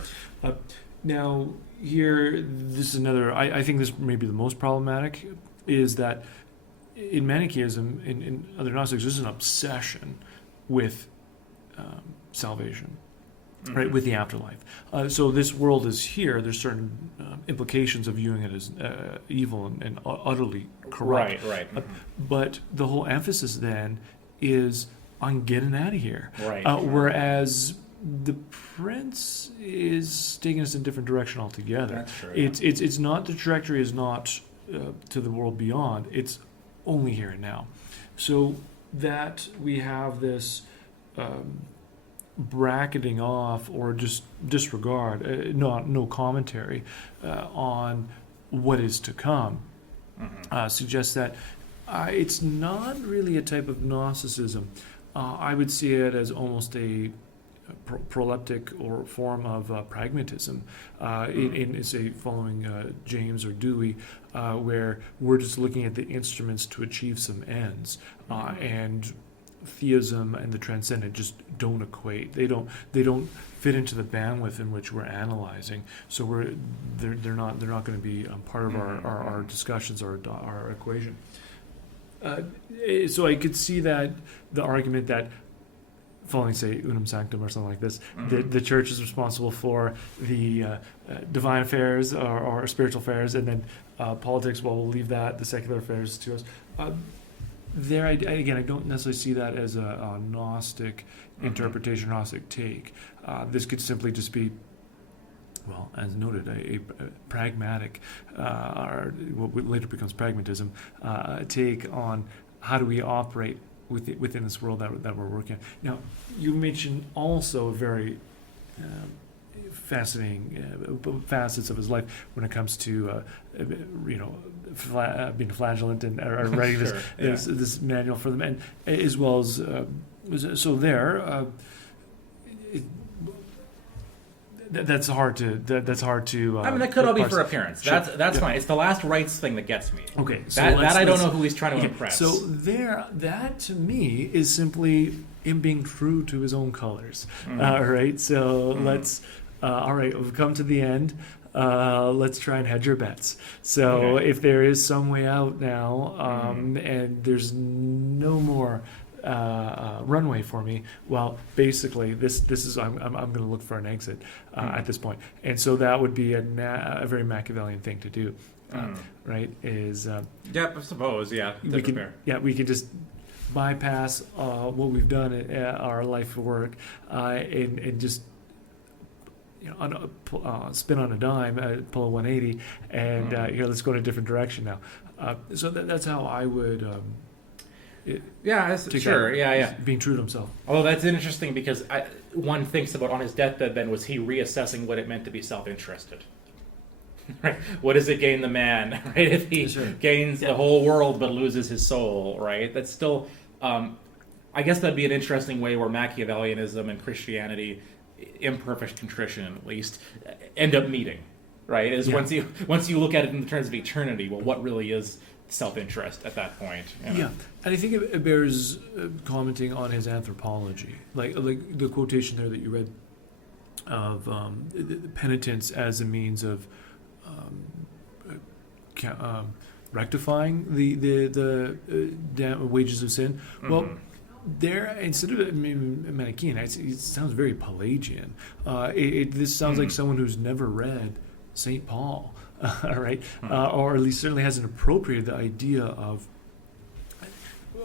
Now, here, this is another, I think this may be the most problematic, is that in Manichaeism, in other Gnostics, there's an obsession with salvation. Right, with the afterlife. So this world is here. There's certain implications of viewing it as evil and utterly corrupt. Right. But the whole emphasis then is on getting out of here. Right. Whereas the prince is taking us in a different direction altogether. That's true. It's not, the trajectory is not to the world beyond. It's only here and now. So that we have this bracketing off or just disregard, no commentary on what is to come, suggests that it's not really a type of Gnosticism. I would see it as almost a proleptic or form of pragmatism, in say following James or Dewey, where we're just looking at the instruments to achieve some ends, and theism and the transcendent just don't equate. They don't fit into the bandwidth in which we're analyzing. So they're not going to be part of our discussions or our equation. So I could see that the argument that following, say, unum sanctum or something like this, the church is responsible for the divine affairs or spiritual affairs, and then politics, well, we'll leave that, the secular affairs, to us. I don't necessarily see that as a Gnostic interpretation, Gnostic take. This could simply just be, well, as noted, a pragmatic, or what later becomes pragmatism, take on how do we operate within this world that we're working in. Now, you mentioned also very fascinating facets of his life when it comes to being a flagellant and writing this manual for them, and as well as so there. That's hard to. I mean, that could all be for appearance. Sure. That's fine. It's the last rites thing that gets me. Okay, so that I don't know who he's trying to impress. So that to me is simply him being true to his own colors. Right. So let's. All right, we've come to the end. Let's try and hedge our bets. So if there is some way out now, and there's no more runway for me, well, basically this is I'm going to look for an exit at this point, and so that would be a very Machiavellian thing to do, right? Is I suppose, we can just bypass what we've done in our life work and just spin on a dime, pull a 180, and here, let's go in a different direction now. So that's how I would. Being true to himself. Although that's interesting because one thinks about on his deathbed, then was he reassessing what it meant to be self-interested? Right? What does it gain the man? Right? If he gains the whole world but loses his soul, right? That's still I guess that'd be an interesting way where Machiavellianism and Christianity, imperfect contrition at least, end up meeting, right? Is once you look at it in terms of eternity, well, what really is self-interest at that point? You know? Yeah, and I think it bears commenting on his anthropology, like the quotation there that you read of penitence as a means of rectifying the wages of sin. Well, there, instead of Manichaean, it sounds very Pelagian. This sounds like someone who's never read St. Paul, right? Or at least certainly hasn't appropriated the idea of,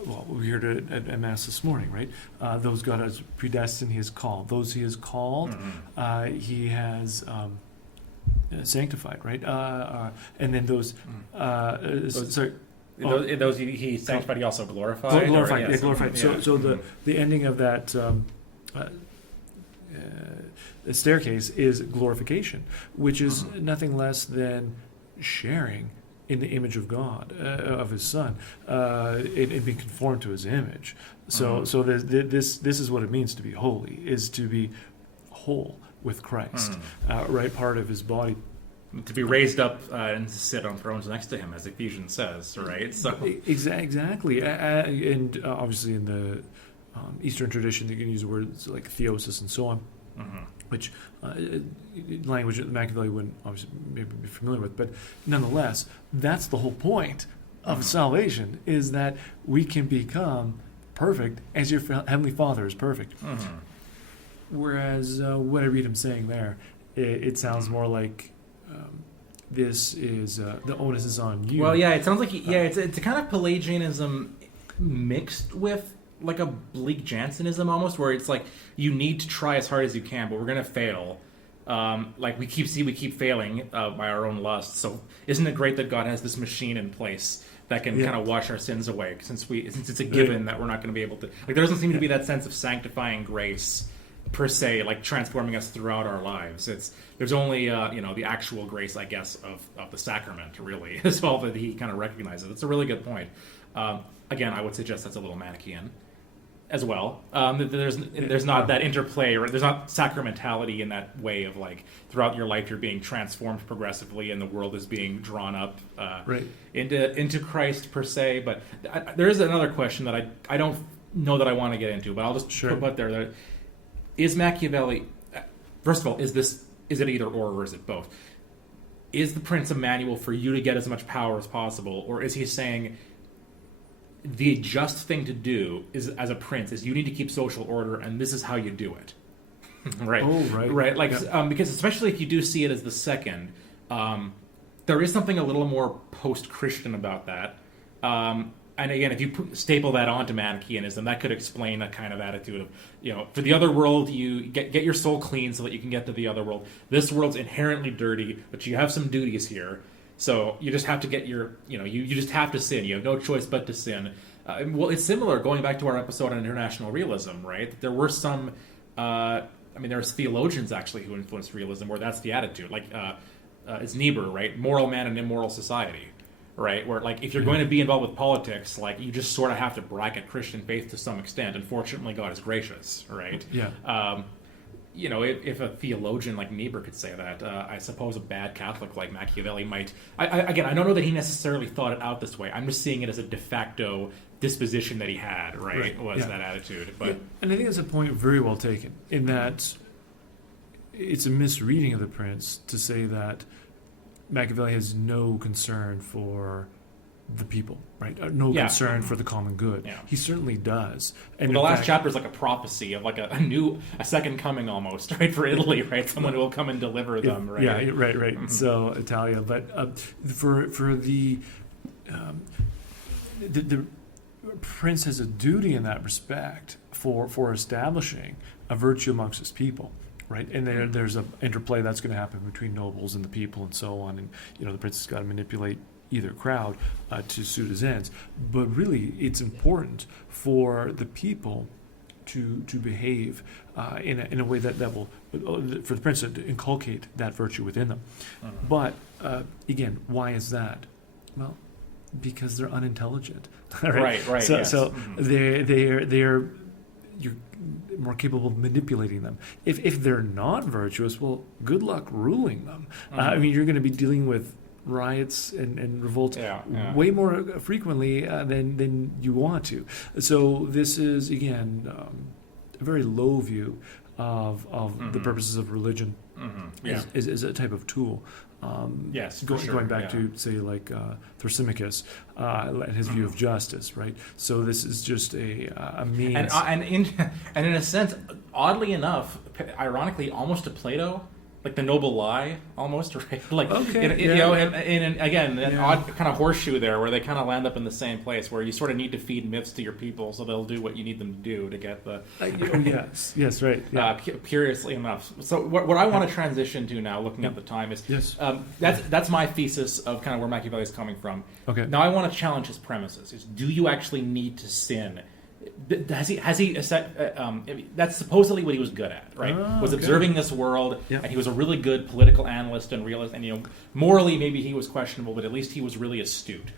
well, we heard it at Mass this morning, right? Those God has predestined, He has called. Those He has called, He has sanctified, right? And then those sorry. Those he sanctified, he also glorified. Glorified. So the ending of that staircase is glorification, which is nothing less than sharing in the image of God, of His Son, and being conformed to His image. So this is what it means to be holy, is to be whole with Christ, right? Part of His body. To be raised up and to sit on thrones next to Him, as Ephesians says, right? So exactly, and obviously in the Eastern tradition, you can use words like theosis and so on, which language that Machiavelli wouldn't obviously maybe be familiar with, but nonetheless, that's the whole point of salvation, is that we can become perfect as your Heavenly Father is perfect. Whereas what I read him saying there, it sounds more like this is the onus is on you. Well, yeah, it sounds like it's a kind of Pelagianism mixed with like a bleak Jansenism almost, where it's like you need to try as hard as you can, but we're gonna fail. Like we keep failing by our own lust. So isn't it great that God has this machine in place that can kind of wash our sins away, since it's a given that we're not going to be able to. Like there doesn't seem to be that sense of sanctifying grace per se, like transforming us throughout our lives. There's only the actual grace, I guess, of the sacrament, really, is all that he kind of recognizes. It's a really good point. Again, I would suggest that's a little Manichaean as well. There's not that interplay, or there's not sacramentality in that way of like throughout your life you're being transformed progressively and the world is being drawn up into Christ per se. But there is another question that I don't know that I want to get into, but I'll just put out there that is Machiavelli, first of all, is it either or is it both? Is the Prince a manual for you to get as much power as possible, or is he saying the just thing to do is, as a prince, is you need to keep social order, and this is how you do it, right? Oh, right. Like because especially if you do see it as the second, there is something a little more post-Christian about that. And again, if you staple that onto Manichaeanism, that could explain a kind of attitude of, for the other world, you get your soul clean so that you can get to the other world. This world's inherently dirty, but you have some duties here. So you just have to get you just have to sin. You have no choice but to sin. Well, it's similar, going back to our episode on international realism, right? There were some, there's theologians actually who influenced realism where that's the attitude. Like, it's Niebuhr, right? Moral man and immoral society. Right, where like if you're going to be involved with politics, like you just sort of have to bracket Christian faith to some extent. Unfortunately, God is gracious, right? Yeah. If a theologian like Niebuhr could say that, I suppose a bad Catholic like Machiavelli might. I don't know that he necessarily thought it out this way. I'm just seeing it as a de facto disposition that he had. Right. Was that attitude? But and I think that's a point very well taken. In that, it's a misreading of the Prince to say that Machiavelli has no concern for the people, right? No concern for the common good. Yeah. He certainly does. And the last chapter is like a prophecy of like a second coming almost, right, for Italy, right? Someone who will come and deliver them, right? Yeah, right. Mm-hmm. So Italia, but for the Prince has a duty in that respect for establishing a virtue amongst his people. Right, and there's an interplay that's going to happen between nobles and the people and so on, and the Prince has got to manipulate either crowd to suit his ends. But really, it's important for the people to behave in a way that will, for the Prince to inculcate that virtue within them. But again, why is that? Well, Because they're unintelligent. Right. So, yes. so they're you're more capable of manipulating them. If they're not virtuous, well, good luck ruling them. I mean, you're going to be dealing with riots and revolts way more frequently than you want to. So this is, again, a very low view of the purposes of religion is a type of tool. Yes, going back to, say, like Thrasymachus and his view of justice, right? So this is just a means. And in a sense, oddly enough, ironically, almost to Plato, like the noble lie, almost, right? Like, you know, and again, an odd kind of horseshoe there, where they kind of land up in the same place, where you sort of need to feed myths to your people, so they'll do what you need them to do to get the. Yes, right. Yeah. Curiously enough, so what I want to transition to now, looking at the time, is that's my thesis of kind of where Machiavelli is coming from. Okay. Now I want to challenge his premises: is do you actually need to sin? Has he that's supposedly what he was good at, right? Was observing this world, and he was a really good political analyst and realist, and, you know, morally maybe he was questionable, but at least he was really astute.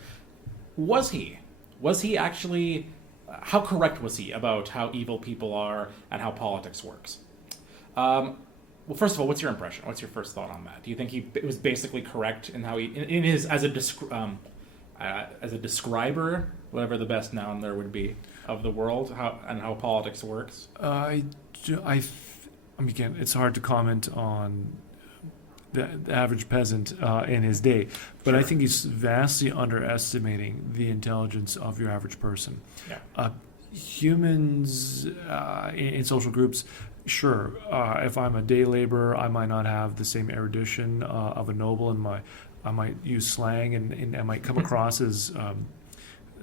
Was he actually, how correct was he about how evil people are and how politics works? Well, first of all, what's your impression? What's your first thought on that? Do you think he was basically correct in how he, in his, as a describer, whatever the best noun there would be, of the world, how politics works? Again, it's hard to comment on the average peasant in his day, but I think he's vastly underestimating the intelligence of your average person. Humans in social groups, sure, if I'm a day laborer, I might not have the same erudition of a noble, and I might use slang, and I might come across as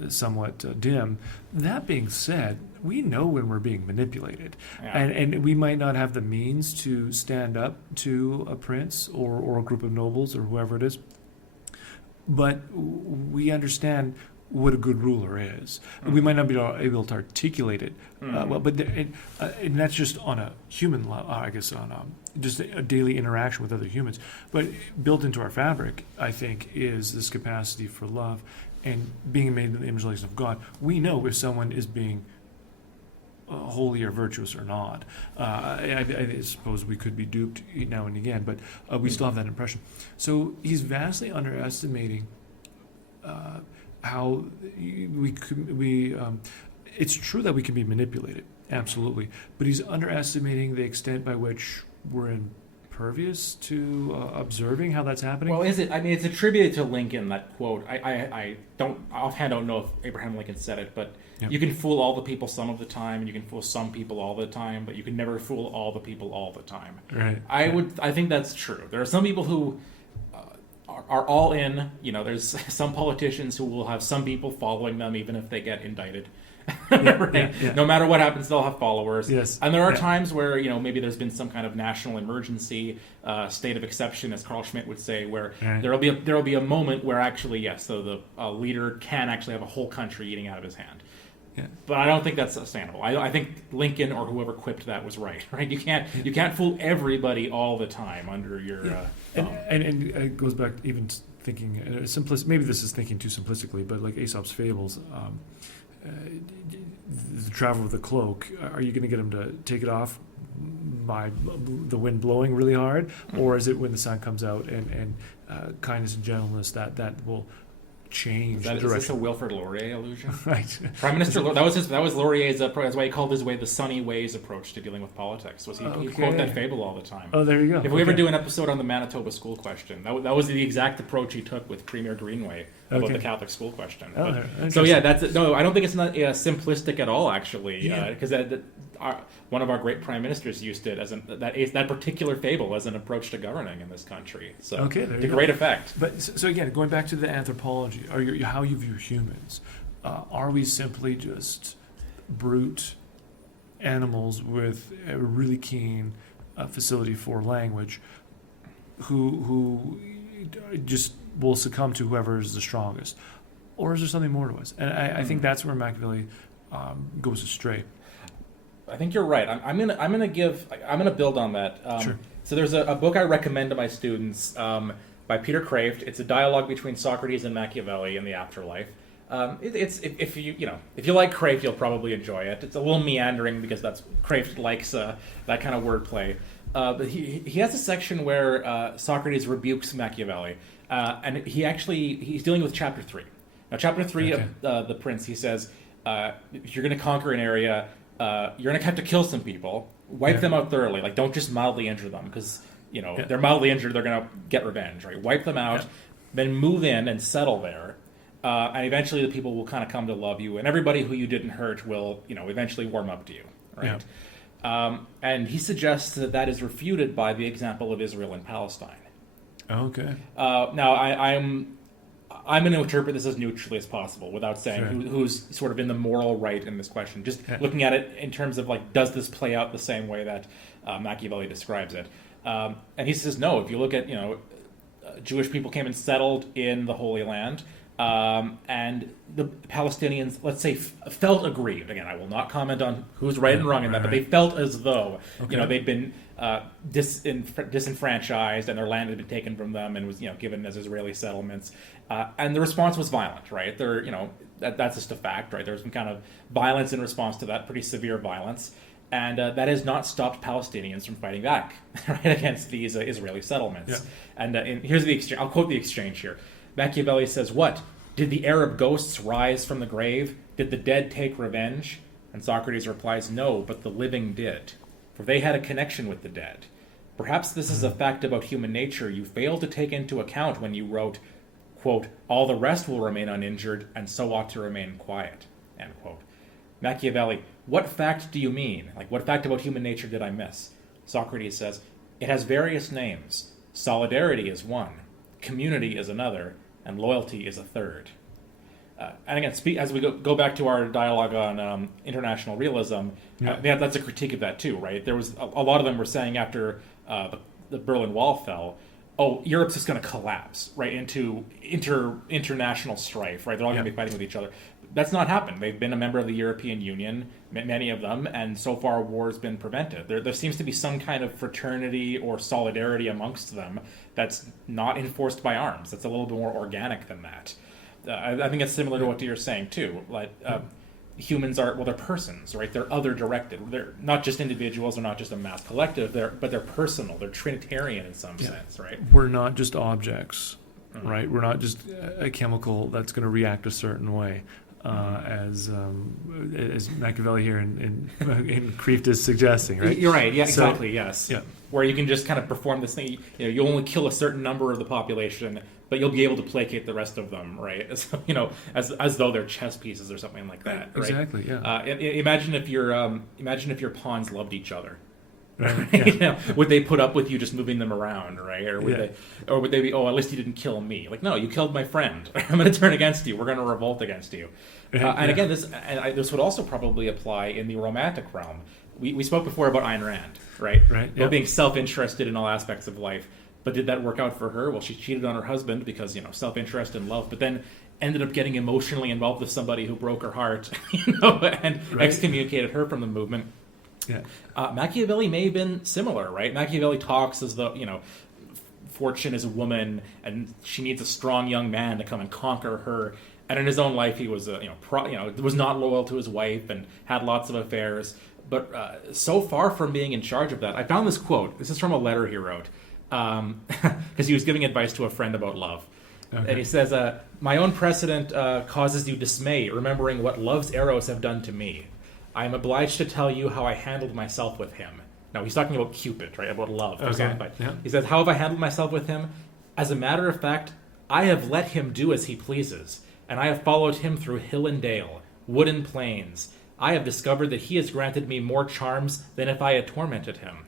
somewhat dim. That being said, we know when we're being manipulated, and we might not have the means to stand up to a prince or a group of nobles or whoever it is, but we understand what a good ruler is. We might not be able to articulate it well, but and that's just on a human level, I guess, on just a daily interaction with other humans. But built into our fabric, I think, is this capacity for love and being made in the image and likeness of God. We know if someone is being holy or virtuous or not. I suppose we could be duped now and again, but we still have that impression. So he's vastly underestimating how it's true that we can be manipulated, absolutely, but he's underestimating the extent by which we're impervious to observing how that's happening. Well, is it? I mean, it's attributed to Lincoln, that quote. I don't offhand don't know if Abraham Lincoln said it, but you can fool all the people some of the time, and you can fool some people all the time, but you can never fool all the people all the time. Right. I think that's true. There are some people who are all in. You know, there's some politicians who will have some people following them even if they get indicted. No matter what happens, they'll have followers. Yes. And there are times where, you know, maybe there's been some kind of national emergency, state of exception, as Carl Schmitt would say, where there'll be a moment where actually, yes, so the leader can actually have a whole country eating out of his hand. Yeah. But I don't think that's sustainable. I think Lincoln or whoever quipped that was right. You can't fool everybody all the time under your thumb. And it goes back even thinking maybe this is thinking too simplistically, but like Aesop's fables. The traveler with the cloak, are you going to get him to take it off by the wind blowing really hard, or is it when the sun comes out and kindness and gentleness that will change the direction? Is this a Wilfrid Laurier allusion? Right. Prime Minister, that was Laurier's approach. That's why he called his way the sunny ways approach to dealing with politics. He quote that fable all the time. Oh, there you go. If we ever do an episode on the Manitoba school question, that was the exact approach he took with Premier Greenway about the Catholic school question. So yeah, I don't think it's not simplistic at all, actually, because one of our great prime ministers used it as that particular fable as an approach to governing in this country. So to great effect. But so again, going back to the anthropology, how you view humans, are we simply just brute animals with a really keen facility for language, who just will succumb to whoever is the strongest, or is there something more to us? And I think that's where Machiavelli goes astray. I think you're right. I'm gonna build on that. Sure. So there's a book I recommend to my students by Peter Kraft. It's a dialogue between Socrates and Machiavelli in the afterlife. If you like Kraft, you'll probably enjoy it. It's a little meandering because Kraft likes that kind of wordplay. But he has a section where Socrates rebukes Machiavelli, and he's dealing with chapter 3. Now, chapter 3 of The Prince, he says, if you're going to conquer an area, you're going to have to kill some people, wipe them out thoroughly. Like, don't just mildly injure them, because they're mildly injured, they're going to get revenge, right? Wipe them out, then move in and settle there. And eventually the people will kind of come to love you, and everybody who you didn't hurt will, eventually warm up to you, right? Yeah. And he suggests that is refuted by the example of Israel and Palestine. Okay. Now, I'm going to interpret this as neutrally as possible, without saying who's sort of in the moral right in this question. Just looking at it in terms of, like, does this play out the same way that Machiavelli describes it? And he says no. If you look at, Jewish people came and settled in the Holy Land. And the Palestinians, let's say, felt aggrieved. Again, I will not comment on who's right and wrong in that, but they felt as though they'd been disenfranchised and their land had been taken from them and was given as Israeli settlements. And the response was violent, right? That's just a fact, right? There's been kind of violence in response to that, pretty severe violence, and that has not stopped Palestinians from fighting back, right, against these Israeli settlements. And here's the exchange. I'll quote the exchange here. Machiavelli says, "What? Did the Arab ghosts rise from the grave? Did the dead take revenge?" And Socrates replies, "No, but the living did, for they had a connection with the dead. Perhaps this is a fact about human nature you failed to take into account when you wrote, quote, 'All the rest will remain uninjured, and so ought to remain quiet,' end quote." Machiavelli, what fact do you mean? Like, what fact about human nature did I miss? Socrates says, "It has various names. Solidarity is one, community is another, and loyalty is a third." And again, as we go back to our dialogue on international realism, that's a critique of that too, right? There was a lot of them were saying after the Berlin Wall fell, Europe's just going to collapse, right, into international strife, right? They're all going to be fighting with each other. That's not happened. They've been a member of the European Union, many of them, and so far war's been prevented. There seems to be some kind of fraternity or solidarity amongst them that's not enforced by arms. That's a little bit more organic than that. I think it's similar to what you're saying too. Like humans they're persons, right? They're other directed. They're not just individuals. They're not just a mass collective. But they're personal. They're Trinitarian in some sense, right? We're not just objects, right? We're not just a chemical that's going to react a certain way. As Machiavelli here in Kreeft is suggesting, right? You're right. Yeah, exactly. Yes. Yeah. Where you can just kind of perform this thing. You only kill a certain number of the population, but you'll be able to placate the rest of them, right? As though they're chess pieces or something like that. Right? Exactly. Yeah. Imagine if your pawns loved each other. Right. Yeah. Would they put up with you just moving them around, right? Or would they be, at least you didn't kill me? Like, no, you killed my friend. I'm going to turn against you. We're going to revolt against you. And again, this would also probably apply in the romantic realm. We spoke before about Ayn Rand, right? Right. About being self-interested in all aspects of life. But did that work out for her? Well, she cheated on her husband because self-interest and love, but then ended up getting emotionally involved with somebody who broke her heart, and excommunicated her from the movement. Yeah. Machiavelli may have been similar, right? Machiavelli talks as though, fortune is a woman and she needs a strong young man to come and conquer her. And in his own life, he was, was not loyal to his wife and had lots of affairs. But so far from being in charge of that, I found this quote. This is from a letter he wrote because he was giving advice to a friend about love. Okay. And he says, "My own precedent causes you dismay, remembering what love's arrows have done to me. I am obliged to tell you how I handled myself with him." Now, he's talking about Cupid, right? About love. Okay. Yeah. He says, "How have I handled myself with him? As a matter of fact, I have let him do as he pleases, and I have followed him through hill and dale, wood and plains. I have discovered that he has granted me more charms than if I had tormented him.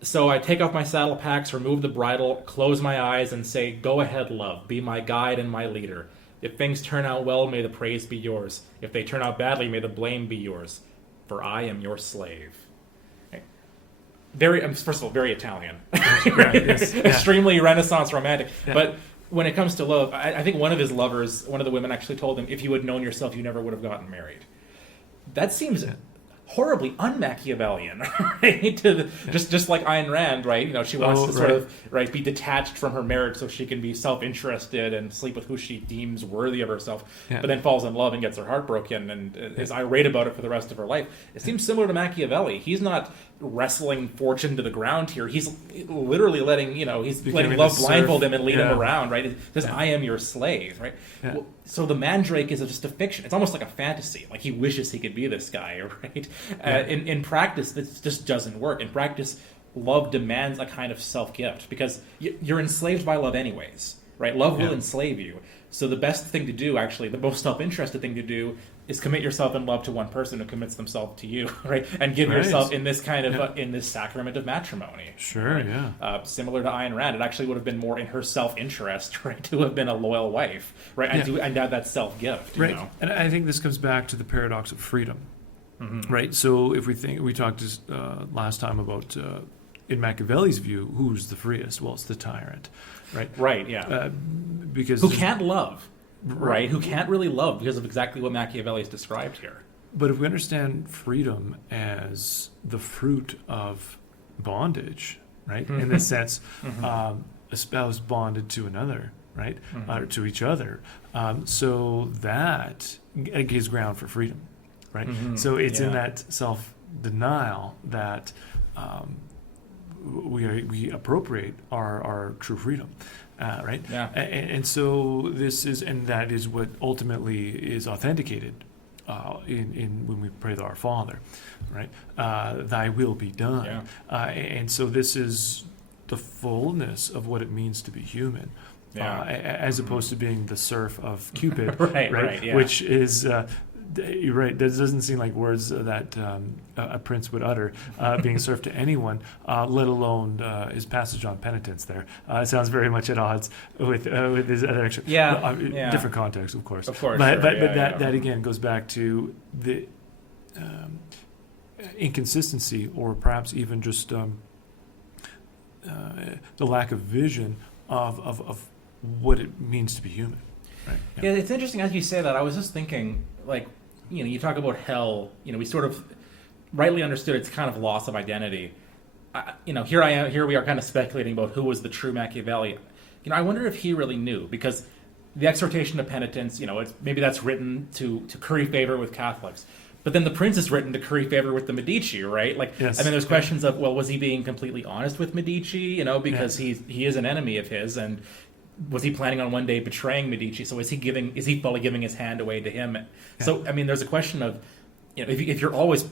So I take off my saddle packs, remove the bridle, close my eyes, and say, 'Go ahead, love, be my guide and my leader. If things turn out well, may the praise be yours. If they turn out badly, may the blame be yours. For I am your slave.'" First of all, very Italian. Yes. Extremely Renaissance romantic. Yeah. But when it comes to love, I think one of his lovers, one of the women actually told him, "If you had known yourself, you never would have gotten married." That seems horribly un-Machiavellian, right? Just like Ayn Rand, right? She wants to sort of be detached from her marriage so she can be self-interested and sleep with who she deems worthy of herself, but then falls in love and gets her heart broken and is irate about it for the rest of her life. It seems similar to Machiavelli. He's not wrestling fortune to the ground here. He's literally letting love blindfold him and lead him around, right? It says, I am your slave, right? Yeah. Well, so the Mandrake is just a fiction. It's almost like a fantasy. Like he wishes he could be this guy, right? Yeah. In practice, this just doesn't work. In practice, love demands a kind of self-gift because you're enslaved by love anyways, right? Love will enslave you. So the best thing to do, actually, the most self-interested thing to do is commit yourself in love to one person who commits themselves to you, right? And give yourself in this kind of, in this sacrament of matrimony. Sure, right? Yeah. Similar to Ayn Rand, it actually would have been more in her self-interest, right? To have been a loyal wife, right? And have that self-gift, right? And I think this comes back to the paradox of freedom, right? So if we talked last time about, in Machiavelli's view, who's the freest? Well, it's the tyrant, right? Right, yeah. Because who can't love. Right, who can't really love because of exactly what Machiavelli has described here. But if we understand freedom as the fruit of bondage, right, in this sense, a spouse bonded to another, right, or to each other, so that gives ground for freedom, right? So it's in that self-denial that we appropriate our true freedom. Right? Yeah. And so that is what ultimately is authenticated in when we pray to our Father, right? Thy will be done. Yeah. And so this is the fullness of what it means to be human, as opposed to being the serf of Cupid, right? Yeah. Which is... you're right. That doesn't seem like words that a prince would utter, being served to anyone, let alone his passage on penitence. There, it sounds very much at odds with his other different context, of course. Of course, but that again goes back to the inconsistency, or perhaps even just the lack of vision of what it means to be human. Right? Yeah, it's interesting as you say that. I was just thinking, you talk about hell. We sort of rightly understood its kind of loss of identity. Here we are kind of speculating about who was the true Machiavelli. I wonder if he really knew, because the exhortation to penitence, maybe that's written to curry favor with Catholics. But then the prince is written to curry favor with the Medici, right? Yes. And then there's questions of, well, was he being completely honest with Medici? Because he is an enemy of his, and was he planning on one day betraying Medici? So is he fully giving his hand away to him? Yeah. So there's a question of, if you're always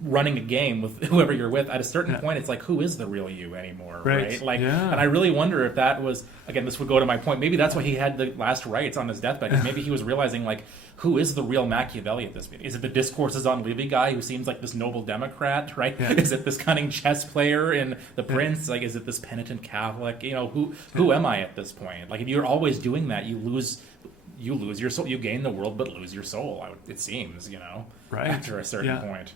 running a game with whoever you're with, at a certain point, it's like, who is the real you anymore, right? And I really wonder if that was, again, this would go to my point. Maybe that's why he had the last rites on his deathbed, because maybe he was realizing, who is the real Machiavelli at this meeting? Is it the Discourses on Livy guy who seems like this noble Democrat, right? Yeah. Is it this cunning chess player in The Prince? Is it this penitent Catholic? Who am I at this point? If you're always doing that, you lose your soul. You gain the world, but lose your soul. It seems, right after a certain point,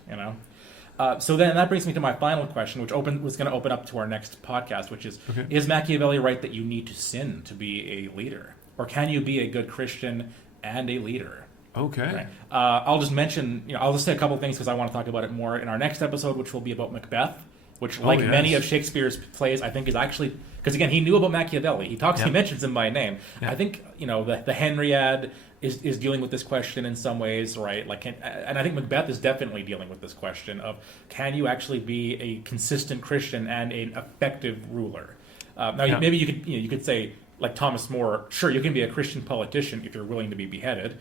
So then that brings me to my final question, which was going to open up to our next podcast, which is: Is Machiavelli right that you need to sin to be a leader, or can you be a good Christian and a leader? Okay. Right. I'll just mention, I'll just say a couple of things because I want to talk about it more in our next episode, which will be about Macbeth, which, many of Shakespeare's plays, I think is actually, because again, he knew about Machiavelli. He mentions him by name. I think, the Henriade is dealing with this question in some ways, right? And I think Macbeth is definitely dealing with this question of, can you actually be a consistent Christian and an effective ruler? Maybe you could say, like Thomas More, sure, you can be a Christian politician if you're willing to be beheaded.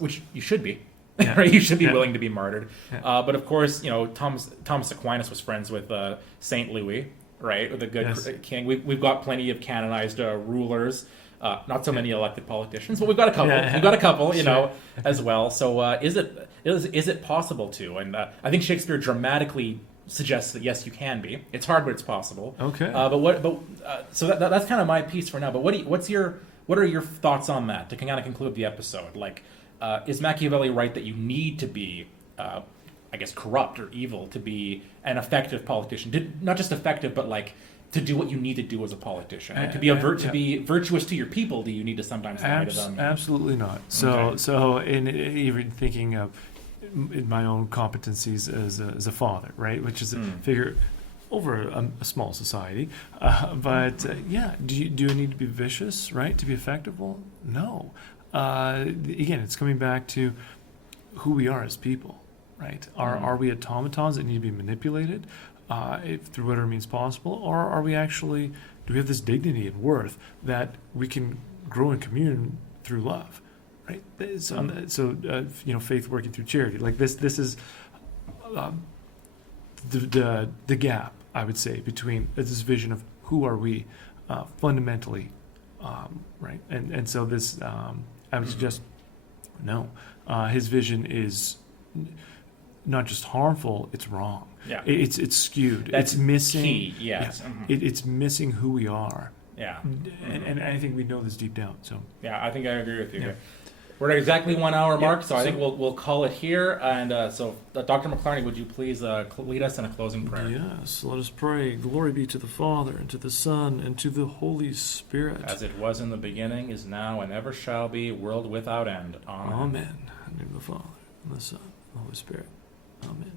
Which you should be, right? You should be willing to be martyred. But of course, Thomas Aquinas was friends with Saint Louis, right? With a good king. We've got plenty of canonized rulers, not so many elected politicians, but we've got a couple. We've got a couple, as well. So is it possible to? And I think Shakespeare dramatically suggests that yes, you can be. It's hard, but it's possible. Okay. So that's kind of my piece for now. But what are your thoughts on that to kind of conclude the episode? Is Machiavelli right that you need to be, corrupt or evil to be an effective politician? Not just effective, but to do what you need to do as a politician. To be be virtuous to your people, do you need to sometimes lie to them? Absolutely not. So in even thinking of in my own competencies as a father, right? Which is a figure over a small society. Yeah, do you need to be vicious, right, to be effective? Well, no. Again, it's coming back to who we are as people, right? Are we automatons that need to be manipulated through whatever means possible, or are we actually, do we have this dignity and worth that we can grow and commune through love, right? So faith working through charity, like this is the gap, I would say, between this vision of who are we fundamentally, right? And so this, I would suggest, no. His vision is not just harmful, it's wrong. Yeah. It's skewed. That's it's missing. key, yes. Yeah, it's missing who we are. Yeah. And I think we know this deep down. So yeah, I think I agree with you. Yeah. We're at exactly 1 hour mark, so I so- think we'll call it here. And Dr. McLarney, would you please lead us in a closing prayer? yes, let us pray. Glory be to the Father, and to the Son, and to the Holy Spirit. As it was in the beginning, is now, and ever shall be, world without end. Amen. Amen. In the name of the Father, and the Son, and the Holy Spirit. Amen.